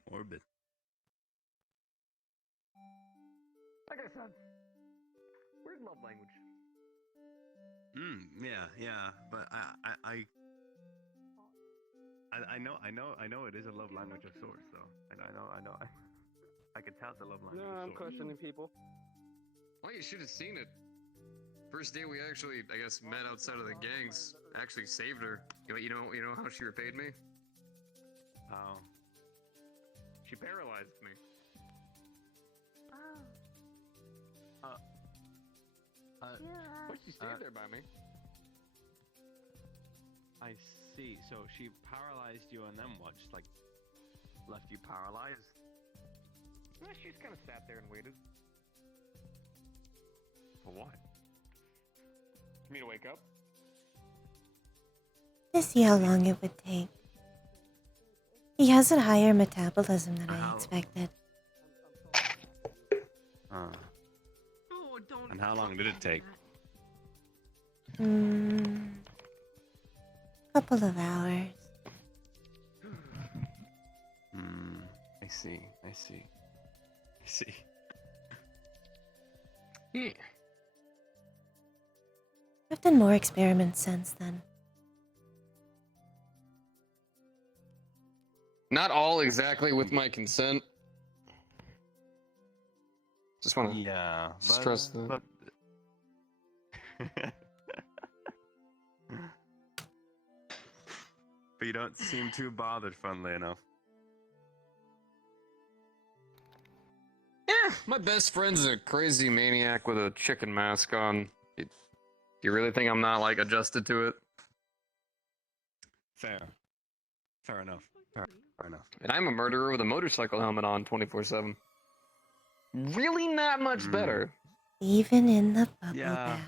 Morbid. Like I said, where's love language? Yeah, but I know it is a love language of sorts, though, and I know, I can tell the love language. No, of I'm sorts. questioning people. Well, you should have seen it. First day we actually, I guess, met outside of the gangs. Actually saved her. You know how she repaid me? How? She paralyzed me. But she stayed there by me. I see. So she paralyzed you, and then what? Just like left you paralyzed? Yeah, she just kind of sat there and waited. For what? For me to wake up? To see how long it would take. He has a higher metabolism than I expected. And how long did it take? Couple of hours. I see. Yeah. I've done more experiments since then. Not all exactly with my consent. Just want to stress that. But you don't seem too bothered, funnily enough. Yeah, my best friend's a crazy maniac with a chicken mask on. Do you really think I'm not, like, adjusted to it? Fair enough. Fair enough. And I'm a murderer with a motorcycle helmet on 24/7. Really not much better. Even in the bubble Yeah. bath.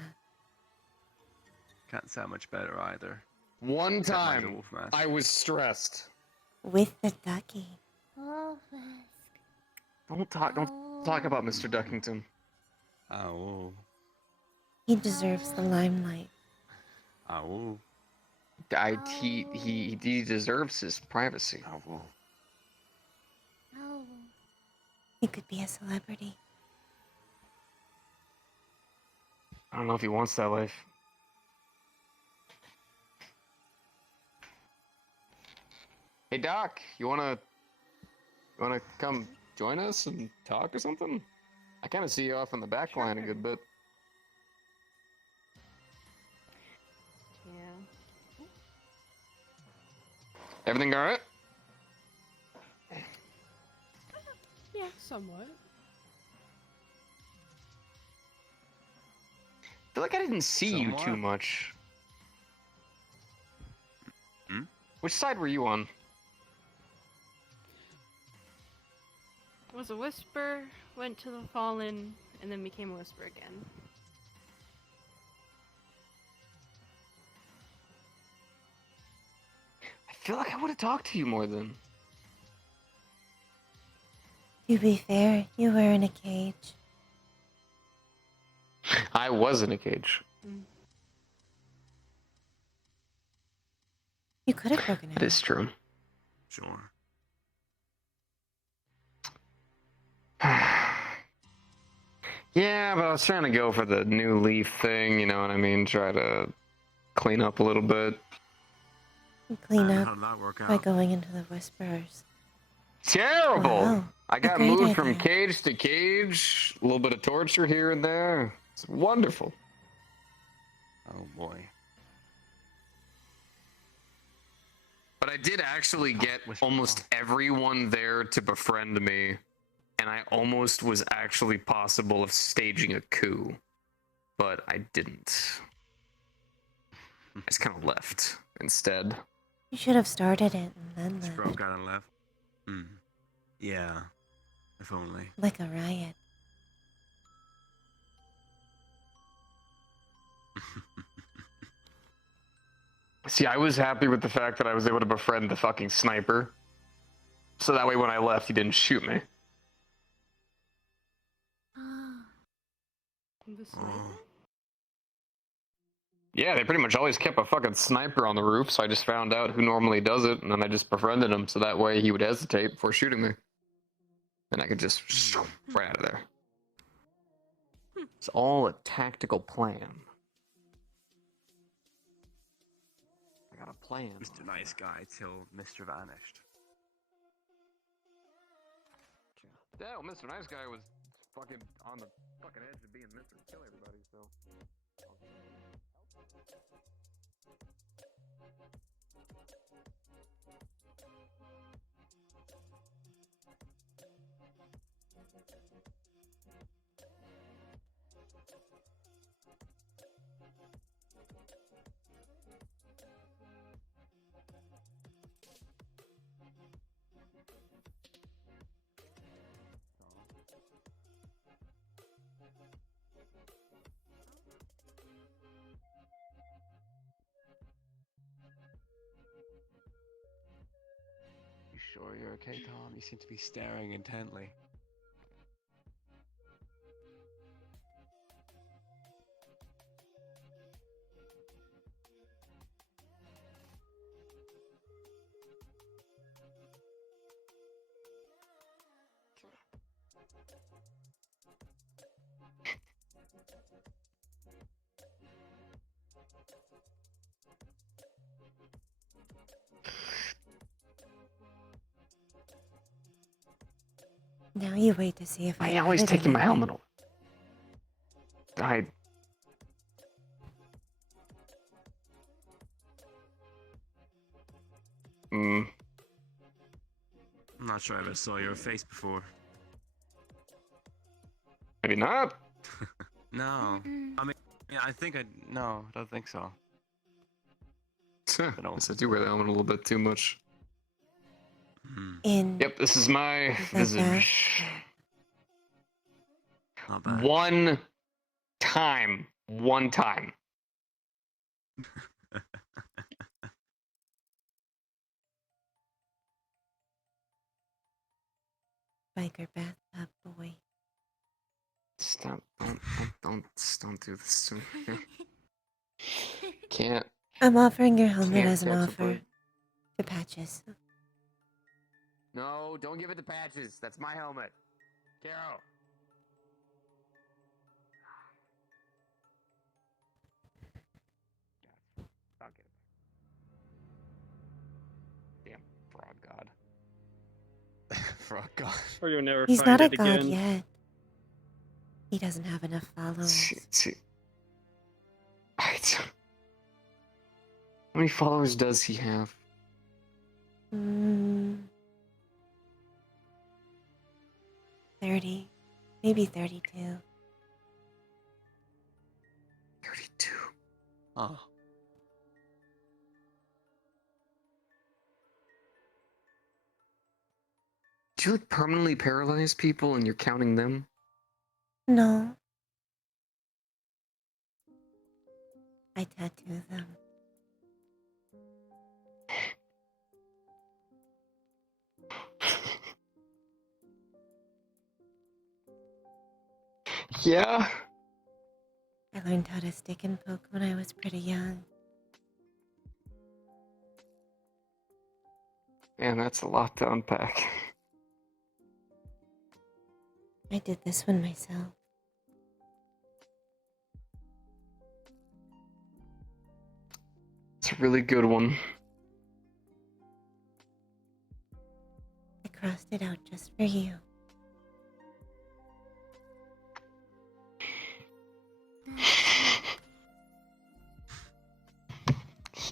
Can't sound much better either. One Except like the time, wolf mask. I was stressed. With the ducky. Don't talk about Mr. Duckington. Oh. He deserves the limelight. Oh. He deserves his privacy. Oh. He could be a celebrity. I don't know if he wants that life. Hey Doc, you wanna come join us and talk or something? I kind of see you off in the back line a good bit. Yeah. Everything all right? Yeah, somewhat. I feel like I didn't see you too Somewhat. much. Hmm? Which side were you on? Was a whisper, went to the fallen, and then became a whisper again. feel like I would have talked to you more then. To be fair, you were in a cage. I was in a cage. You could have broken That out. is true. Sure. Yeah, but I was trying to go for the new leaf thing, you know what I mean? Try to clean up a little bit. Clean And up how did that work by out? going into the Whisperers. Terrible! Wow, I a got great moved from idea. cage to cage, a little bit of torture here and there. It's wonderful. Oh boy. But I did actually get almost everyone there to befriend me, and I almost was actually possible of staging a coup, but I didn't. I just kind of left instead. You should have started it and then Just left. broke out and left. Hmm. Yeah. If only. Like a riot. See, I was happy with the fact that I was able to befriend the fucking sniper. So that way when I left, he didn't shoot me. The Oh. Yeah, they pretty much always kept a fucking sniper on the roof, so I just found out who normally does it, and then I just befriended him, so that way he would hesitate before shooting me. And I could just right out of there. It's all a tactical plan. I got a plan. Mr. Nice Guy till Mr. Vanished. Yeah, well, Mr. Nice Guy was fucking on the fucking edge of being Mr. Kill Everybody, so. You sure you're okay, Tom? You seem to be staring intently. Now you wait to see if I I always added taking my anything. helmet off. I. I'm not sure I ever saw your face before. Maybe not. No. I mean, yeah, I think I. No, I don't think so. Guess I do wear the helmet a little bit too much. In Yep, this is my the visage. Not bad. One time. biker bathtub boy. Stop! Don't do this to me. Can't. I'm offering your helmet Can't as an catch a offer break. to Patches. No, don't give it to Patches. That's my helmet. Kero. Fuck it. Damn frog god. Frog God. Or you'll never He's find not a it god again. yet. He doesn't have enough followers. How many followers does he have? 30. Maybe 32. 32. Oh. Do you like permanently paralyze people and you're counting them? No. I tattoo them. Yeah. I learned how to stick and poke when I was pretty young. Man, that's a lot to unpack. I did this one myself. It's a really good one. I crossed it out just for you.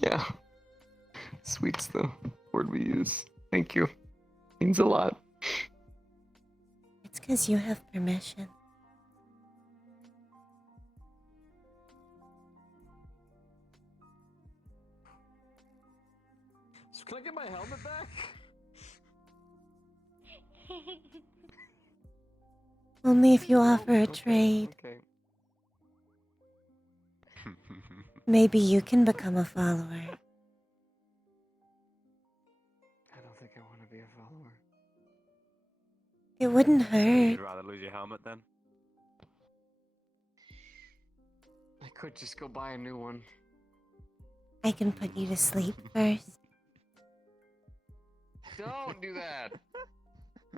Yeah. Sweet's the word we use. Thank you. Means a lot. It's 'cause you have permission. So can I get my helmet back? Only if you offer a trade. Okay. Maybe you can become a follower. I don't think I want to be a follower. It wouldn't hurt. You'd rather lose your helmet then? I could just go buy a new one. I can put you to sleep first. Don't do that.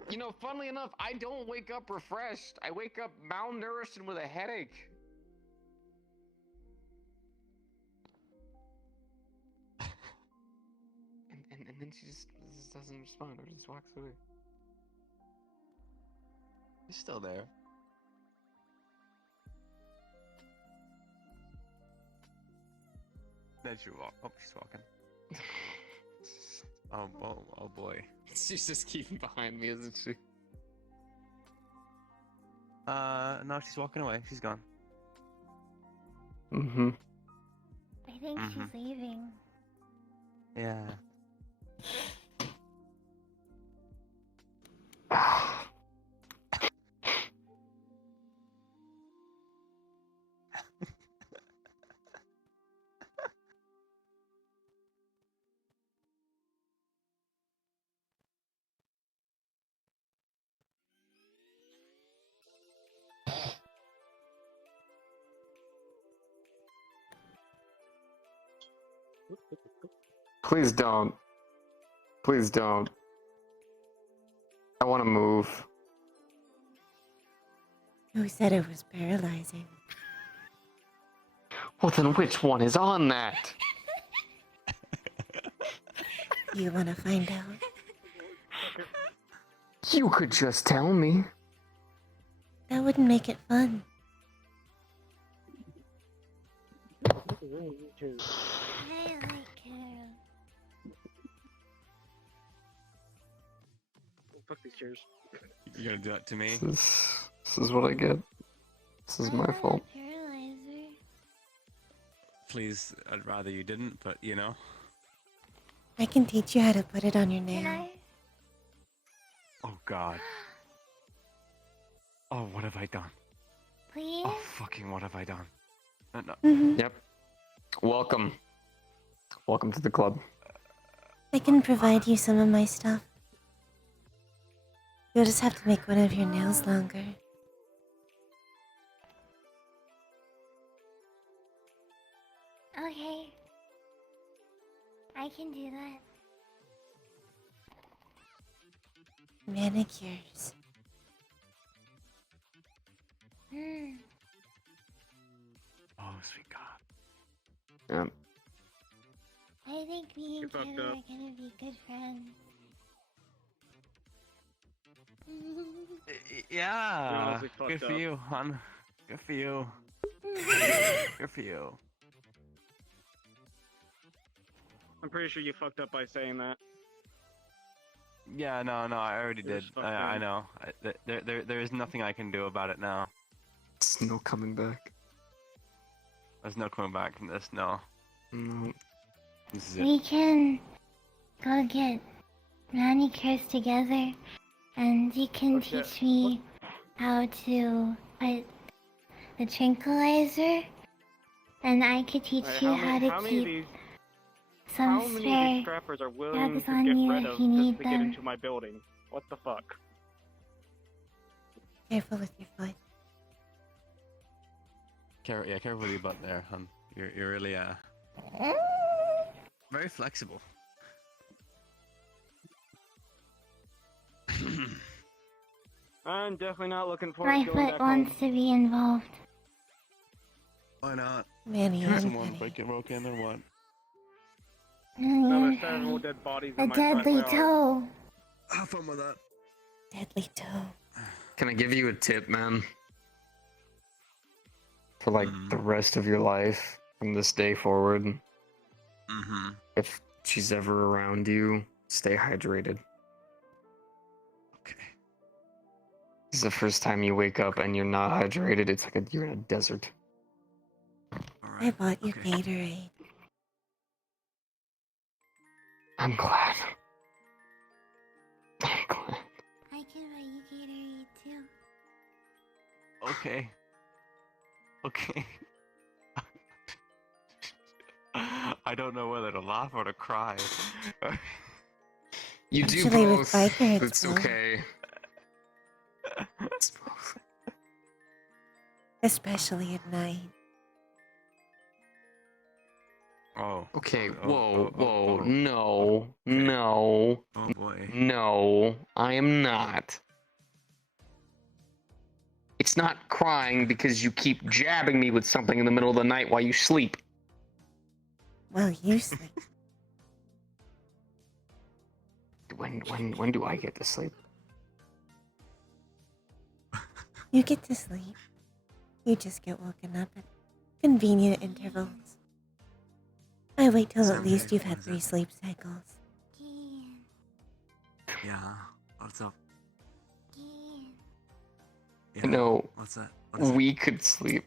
You know, funnily enough, I don't wake up refreshed. I wake up malnourished and with a headache. And then she just doesn't respond or just walks away. He's still there. Then she walk. Oh, she's walking. Oh boy. She's just keeping behind me, isn't she? No, she's walking away. She's gone. Mm-hmm. I think she's leaving. Yeah. Please don't. Please don't. I want to move. Who said it was paralyzing? Well, then which one is on that? You want to find out? You could just tell me. That wouldn't make it fun. I like Kero. Fuck these chairs. You're gonna do that to me? This is what I get. This is my fault. Paralyzer. Please, I'd rather you didn't, but you know. I can teach you how to put it on your Can nail. I? Oh god. Oh, what have I done? Please? Oh, fucking what have I done? No. Yep. Welcome. Welcome to the club. I can provide you some of my stuff. You'll just have to make one of your nails longer. Okay. I can do that. Manicures. Oh, sweet god. Yep. I think me and fucked Kero up. are gonna be good friends. Yeah. honestly fucked Good for up. you, hon. Good for you. Good for you. I'm pretty sure you fucked up by saying that. Yeah, no, I already You're did. just fucked I up. know. There is nothing I can do about it now. There's no coming back. There's no coming back from this. No. No. This is it. We can go get manicures together, and you can Okay. teach me how to put the tranquilizer, and I could teach Alright, you how how many to of keep these some how many of spare these trappers are willing drugs to on get you rid if of you just need to get them. into my building? What the fuck? Careful with your foot. careful with your butt there, hun. You're really very flexible. I'm definitely not looking forward My to going foot back wants home. to be involved. Why not? Manny and Someone Penny. broke in or what? Another Mm, several dead bodies a in my front deadly yard. toe. Have fun with that. Deadly toe. Can I give you a tip, man? For like Mm-hmm. the rest of your life from this day forward, Mm-hmm. if she's ever around you, stay hydrated. Okay. This is the first time you wake up and you're not hydrated. It's like you're in a desert. All I right. bought you Okay. Gatorade. I'm glad. I'm glad. I can buy you Gatorade too. Okay. Okay. I don't know whether to laugh or to cry. You do Actually, with both. biker, It's both. okay. It's both. Especially at night. Oh. Okay, Oh, whoa, oh. no, no, Oh boy. no, I am not. It's not crying because you keep jabbing me with something in the middle of the night while you sleep. Well, you sleep. When do I get to sleep? You get to sleep. You just get woken up at convenient intervals. I wait till at least you've had 3 sleep cycles. Yeah. What's up? You know, What's that? What is we could sleep.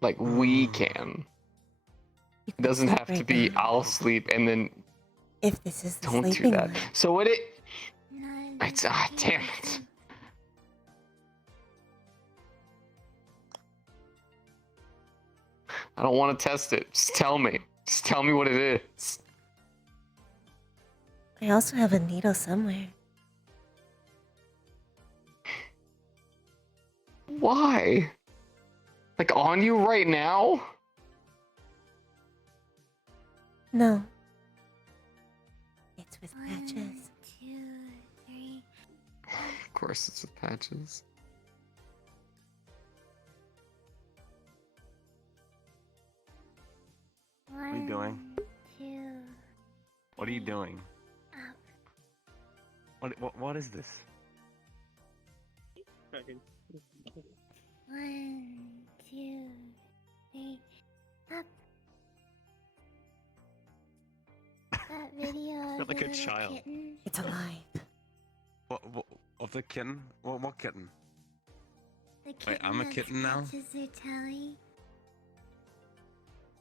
Like, we can. You It could doesn't sleep have to right be, now. I'll sleep, and then If this is the don't do sleeping that. one. So what it... It's, damn it. I don't want to test it. Just tell me. Just tell me what it is. I also have a needle somewhere. Why? Like, on you right now? No. It's with 1, patches. 2, 3. Of course it's with patches. What are you doing? 2. What are you doing? Up. What is this? Second. 1, 2, 3. Up. That video of Like the a little child. kitten. It's alive. What of the kitten? What kitten? The kitten I'm a that kitten now? scratches their telly.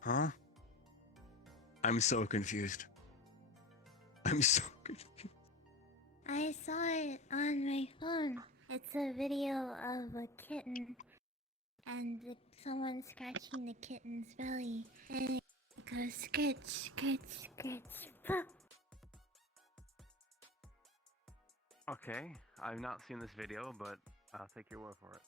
Huh? I'm so confused. I'm so confused. I saw it on my phone. It's a video of a kitten and someone scratching the kitten's belly. And it goes scratch, scratch, scratch. Pop. Okay, I've not seen this video, but I'll take your word for it.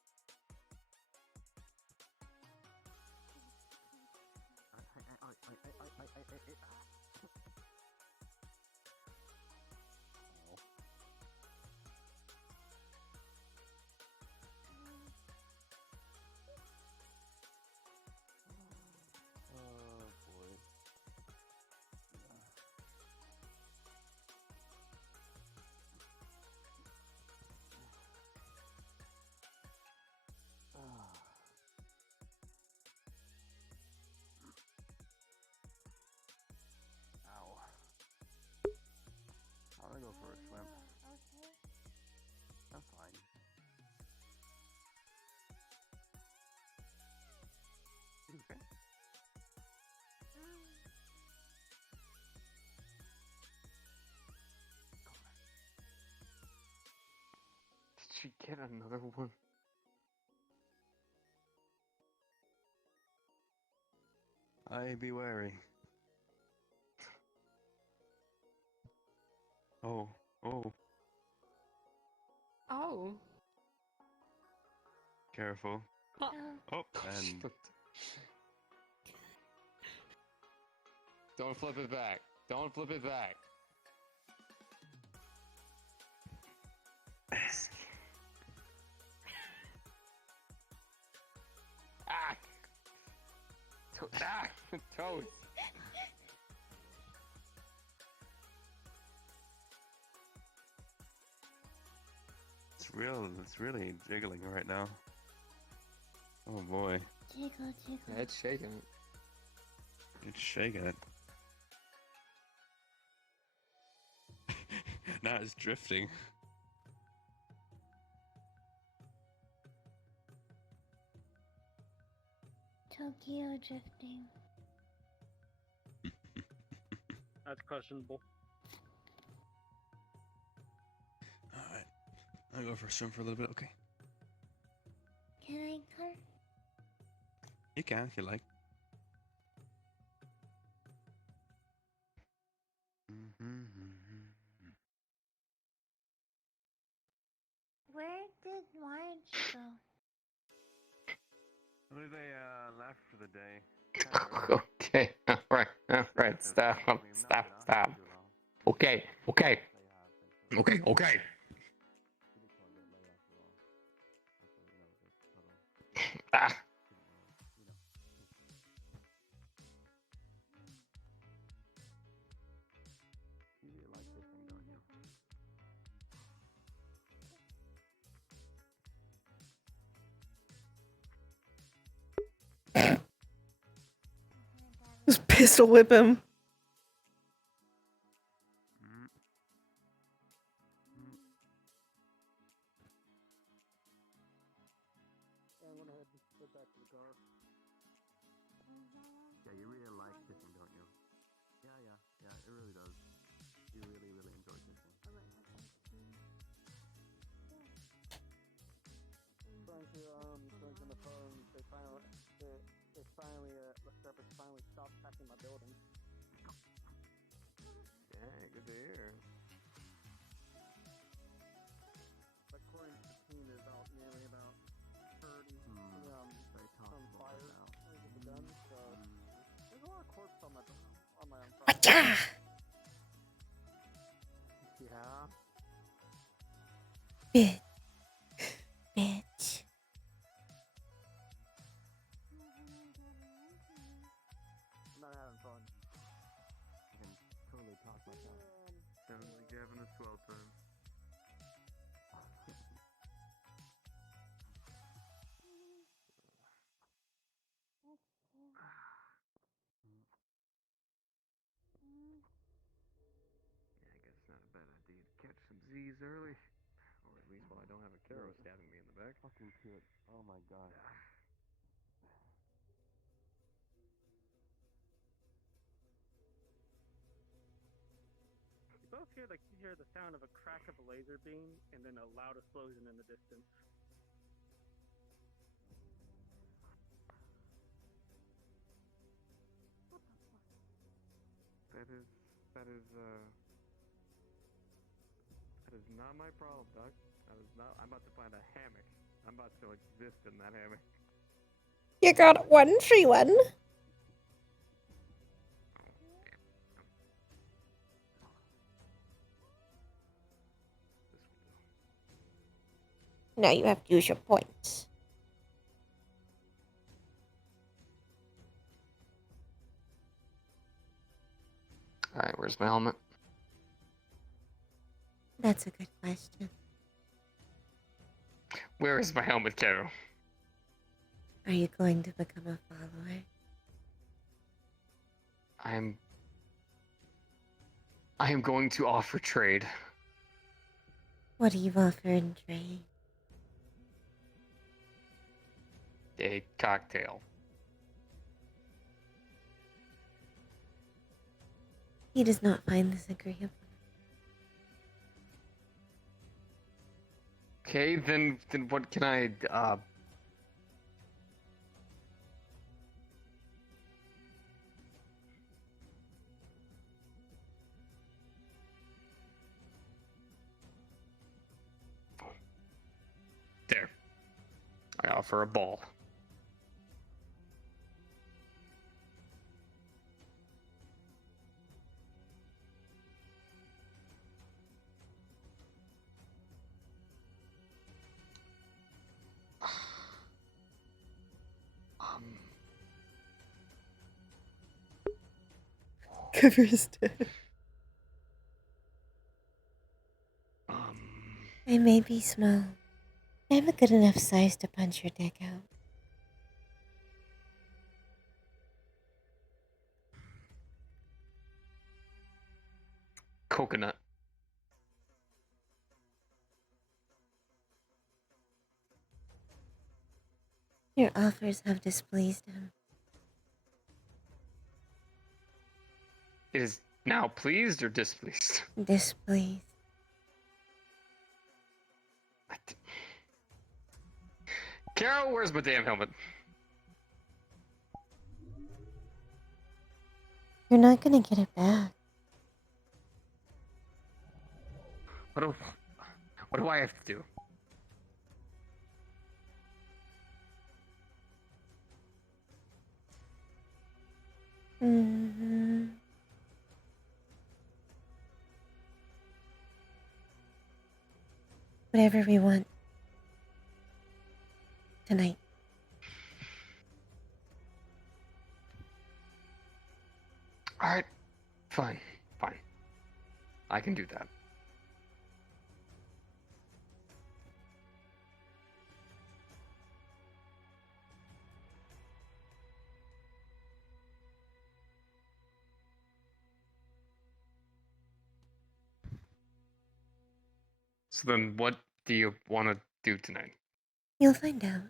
I'm gonna go for a swim. I'm fine. You okay? Did she get another one? I be wary. Oh. Oh. Careful. Oh, Oh, and Don't flip it back. Don't flip it back. Ah! Toes. it's really jiggling right now. Oh boy. jiggle, jiggle. Yeah, it's shaking. It's shaking it. Now it's drifting. Tokyo drifting. That's questionable. Alright. I'll go for a swim for a little bit, okay? Can I come? You can if you like. Where did Marge go? I believe they left for the day. Okay, alright, stop. Okay. Ah. Just pistol whip him. I went ahead and get back to the car. Yeah, you really like kissing, don't you? Yeah, it really does. You really enjoy kissing. Trying to strengthen the phone. They finally the therapist finally stopped hacking my building. Yeah, good to hear. According to the team, there's nearly about 30 some fires with the gun, so there's a lot of corpse on my property. Yeah. Bitch. I'm not having fun. I can totally talk like that. Sounds like you're having a swell time. Yeah, I guess it's not a bad idea to catch some Z's early. Or at least while I don't have a Kero stabbing me in the back. Fucking cute. Oh my god. You both hear the sound of a crack of a laser beam and then a loud explosion in the distance. That is not my problem, Doc. I'm about to find a hammock. I'm about to exist in that hammock. You got one free one. Now you have to use your points. Alright, where's my helmet? That's a good question. Where is my helmet, Kero? Are you going to become a follower? I am going to offer trade. What do you offer in trade? A cocktail. He does not find this agreeable. Okay, then what can I There. I offer a ball. Covers dead. I may be small. I'm a good enough size to punch your dick out. Coconut. Your offers have displeased him. It is now pleased or displeased? Displeased. Kero, where's my damn helmet? You're not gonna get it back. What do I have to do? Mm-hmm. Whatever we want. Tonight. Alright. Fine. Fine. I can do that. So then what do you want to do tonight? You'll find out.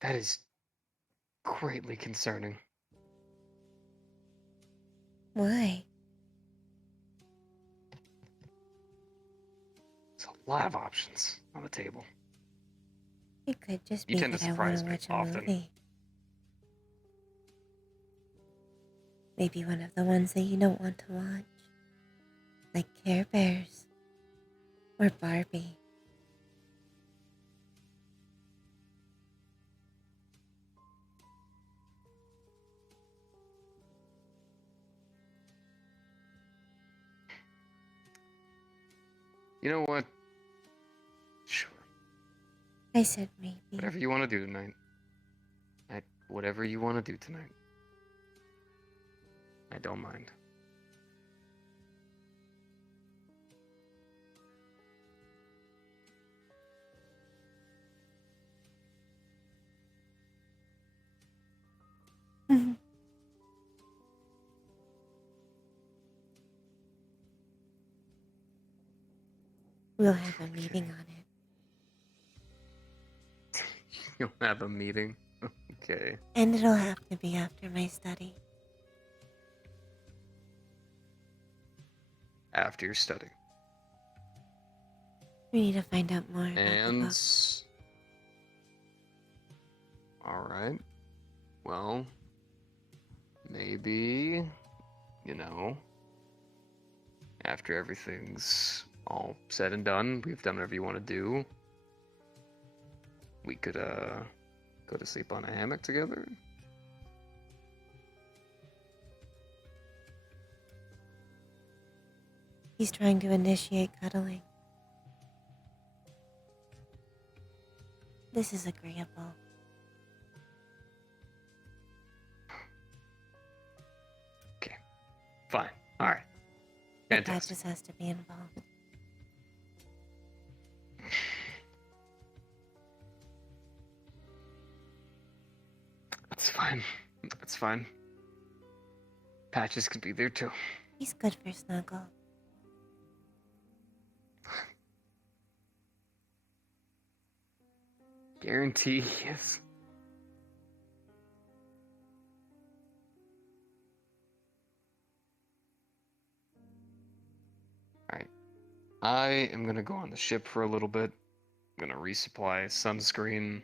That is greatly concerning. Why? There's a lot of options on the table. It could just You be tend to that I want surprise to me watch a often. movie. Maybe one of the ones that you don't want to watch. Like Care Bears. Or Barbie. You know what? Sure. I said maybe. Whatever you want to do tonight. Whatever you want to do tonight. I don't mind. We'll have a meeting on it. You'll have a meeting? Okay. And it'll have to be after my study. After your study. We need to find out more about the And... book. Alright. Well... Maybe... You know... After everything's all said and done, we've done whatever you want to do. We could, go to sleep on a hammock together. He's trying to initiate cuddling. This is agreeable. Okay. Fine. Alright. That Fantastic. just has to be involved. That's fine. That's fine. Patches could be there too. He's good for snuggle. Guarantee he is. Alright. I am gonna go on the ship for a little bit. I'm gonna resupply sunscreen.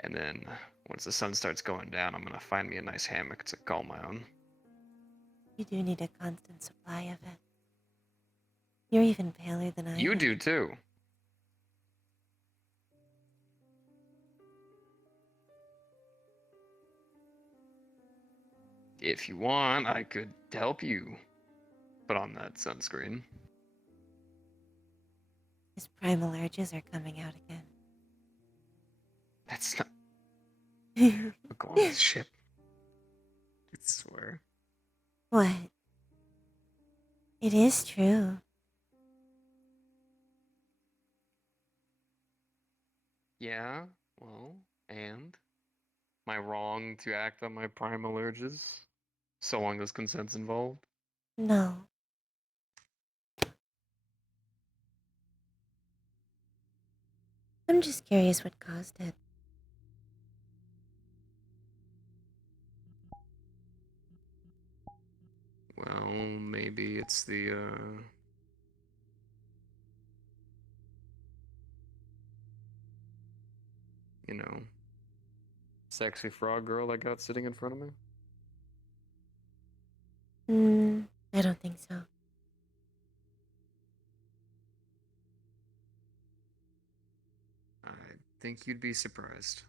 And then once the sun starts going down, I'm gonna find me a nice hammock to call my own. You do need a constant supply of it. You're even paler than I am. You do too. if you want, I could help you put on that sunscreen. His primal urges are coming out That's not. again. I'll go on this ship. I swear. What? It is true. Yeah, well, and? Am I wrong to act on my primal urges? So long as consent's involved? No. I'm just curious what caused it. Well, maybe it's the, you know, sexy frog girl I got sitting in front of me? I don't think so. I think you'd be surprised.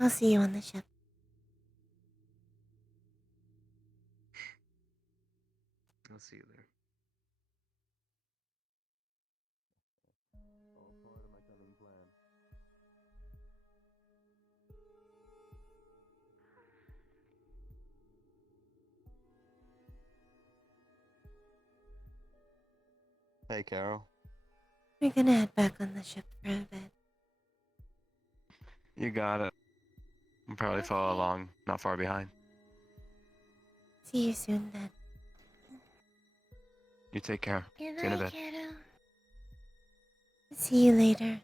I'll see you on the ship. I'll see you there. Hey, Kero. We're gonna head back on the ship for a bit. You got it. I'll probably follow along, not far behind. See you soon then. You take care. See you in a Goodbye, bit. Kero. See you later.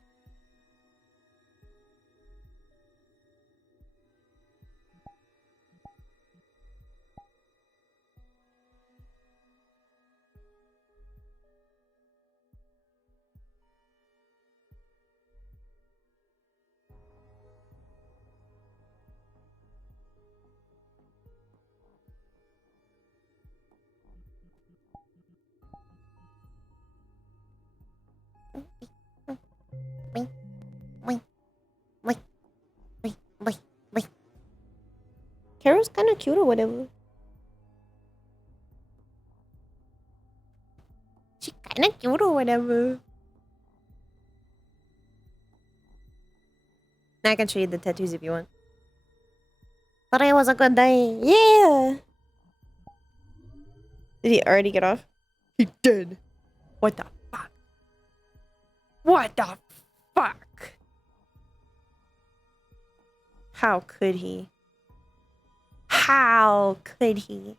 Wait. Kero's kind of cute or whatever. She kind of cute or whatever. I can show you the tattoos if you want. Today was a good day. Yeah. Did he already get off? He did. What the fuck? What the fuck? How could he? How could he?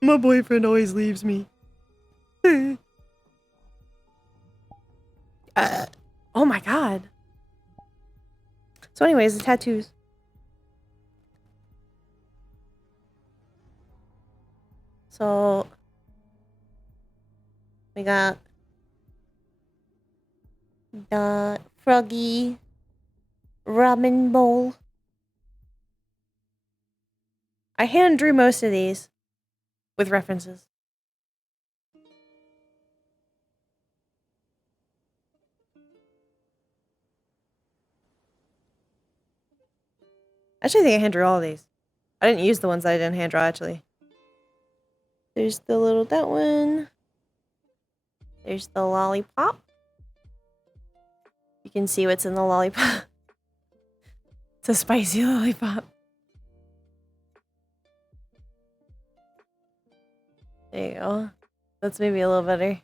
My boyfriend always leaves me. Oh my god. So anyways, the tattoos. So we got the froggy ramen bowl. I hand drew most of these with references. Actually, I think I hand drew all of these. I didn't use the ones that I didn't hand draw, actually. There's the little, that one. There's the lollipop. You can see what's in the lollipop. It's a spicy lollipop. There you go. That's maybe a little better.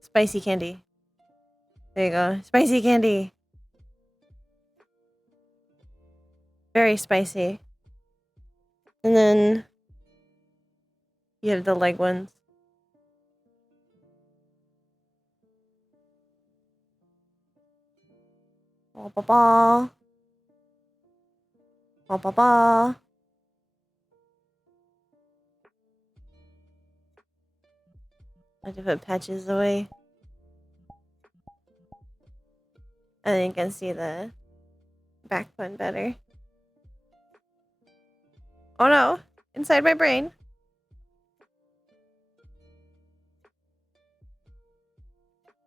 Spicy candy. There you go. Spicy candy. Very spicy. And then you have the leg ones. Ba ba ba. Ba ba ba. I have to put patches away. I think I can see the back one better. Oh no! Inside my brain.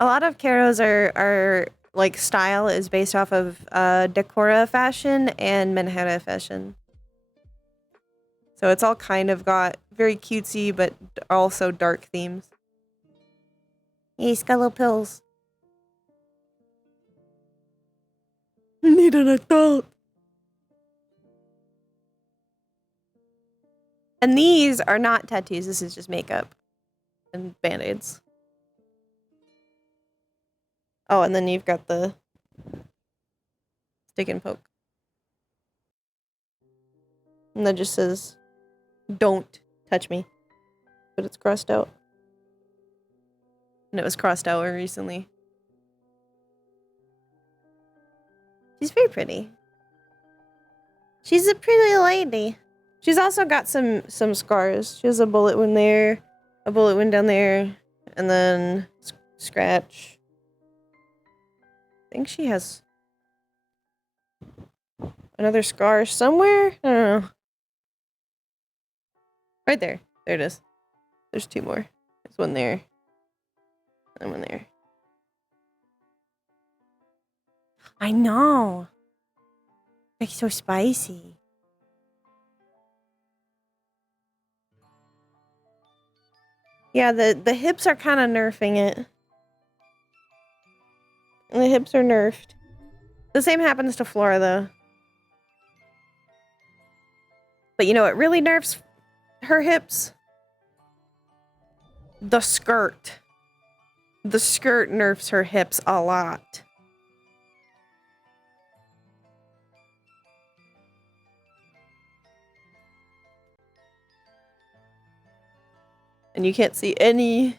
A lot of Keros are like style is based off of Decora fashion and Menhera fashion. So it's all kind of got very cutesy but also dark themes. He's got little pills. Need an adult. And these are not tattoos, this is just makeup and band-aids. Oh, and then you've got the stick and poke. And that just says, don't touch me. But it's crossed out. And it was crossed out recently. She's very pretty. She's a pretty lady. She's also got some scars. She has a bullet wound there, a bullet wound down there, and then scratch. I think she has another scar somewhere. I don't know. Right there. There it is. There's two more. There's one there. And one there. I know. It's so spicy. Yeah, the hips are kind of nerfing it. The hips are nerfed. The same happens to Flora, though. But you know what really nerfs her hips? The skirt. The skirt nerfs her hips a lot. And you can't see any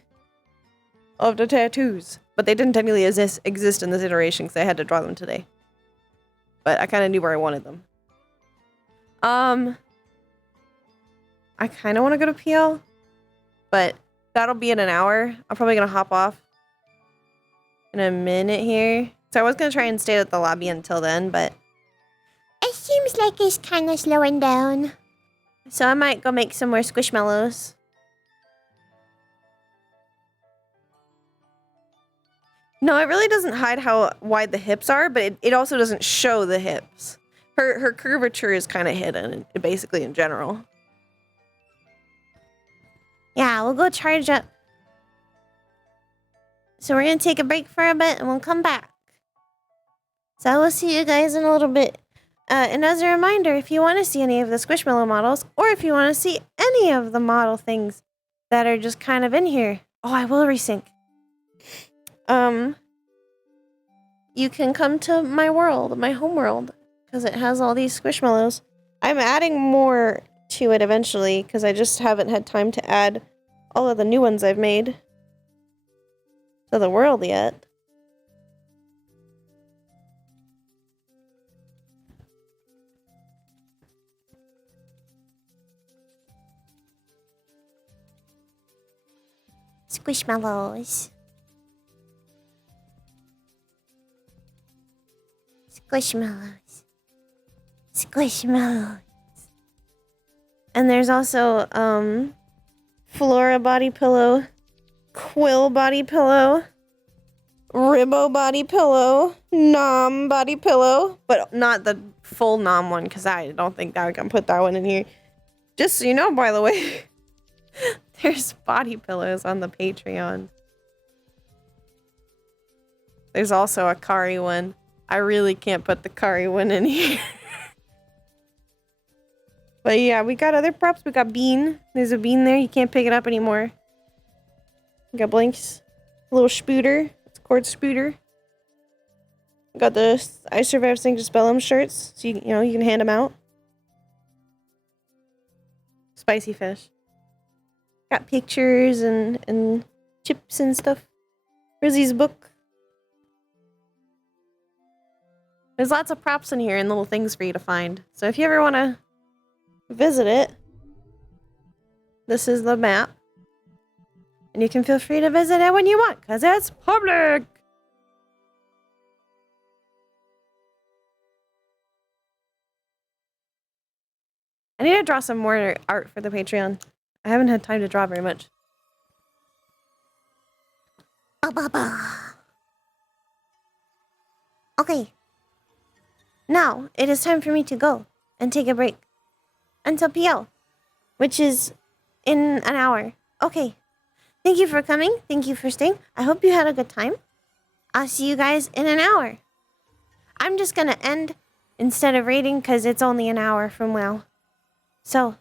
of the tattoos. But they didn't technically exist in this iteration because I had to draw them today. But I kind of knew where I wanted them. I kind of want to go to PL. But that'll be in an hour. I'm probably going to hop off in a minute here. So I was going to try and stay at the lobby until then, but it seems like it's kind of slowing down. So I might go make some more squishmallows. No, it really doesn't hide how wide the hips are, but it also doesn't show the hips. Her curvature is kind of hidden, basically, in general. Yeah, we'll go charge up. So we're going to take a break for a bit, and we'll come back. So I will see you guys in a little bit. And as a reminder, if you want to see any of the Squishmallow models, or if you want to see any of the model things that are just kind of in here. Oh, I will resync. You can come to my world, my home world, because it has all these Squishmallows. I'm adding more to it eventually, because I just haven't had time to add all of the new ones I've made to the world yet. Squishmallows. Squishmallows. Squishmallows. And there's also, Flora body pillow, Quill body pillow, Ribbo body pillow, Nom body pillow, but not the full Nom one, because I don't think that I can put that one in here. Just so you know, by the way, there's body pillows on the Patreon. There's also a Kari one. I really can't put the Kari one in here. But yeah, we got other props. We got Bean. There's a Bean there. You can't pick it up anymore. We got Blink's little Spooter. It's Cord Spooter. We got the I Survived Sanctus Bellum shirts. So you know, you can hand them out. Spicy fish. Got pictures and chips and stuff. Rizzy's book. There's lots of props in here and little things for you to find. So if you ever want to visit it, this is the map. And you can feel free to visit it when you want, because it's public! I need to draw some more art for the Patreon. I haven't had time to draw very much. Okay. Now, it is time for me to go and take a break. Until PL, which is in an hour. Okay. Thank you for coming. Thank you for staying. I hope you had a good time. I'll see you guys in an hour. I'm just gonna end instead of rating because it's only an hour from now. So,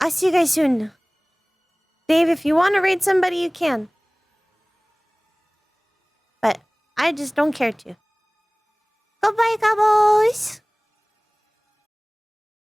I'll see you guys soon. Dave, if you want to raid somebody, you can. But I just don't care to. Goodbye, cowboys!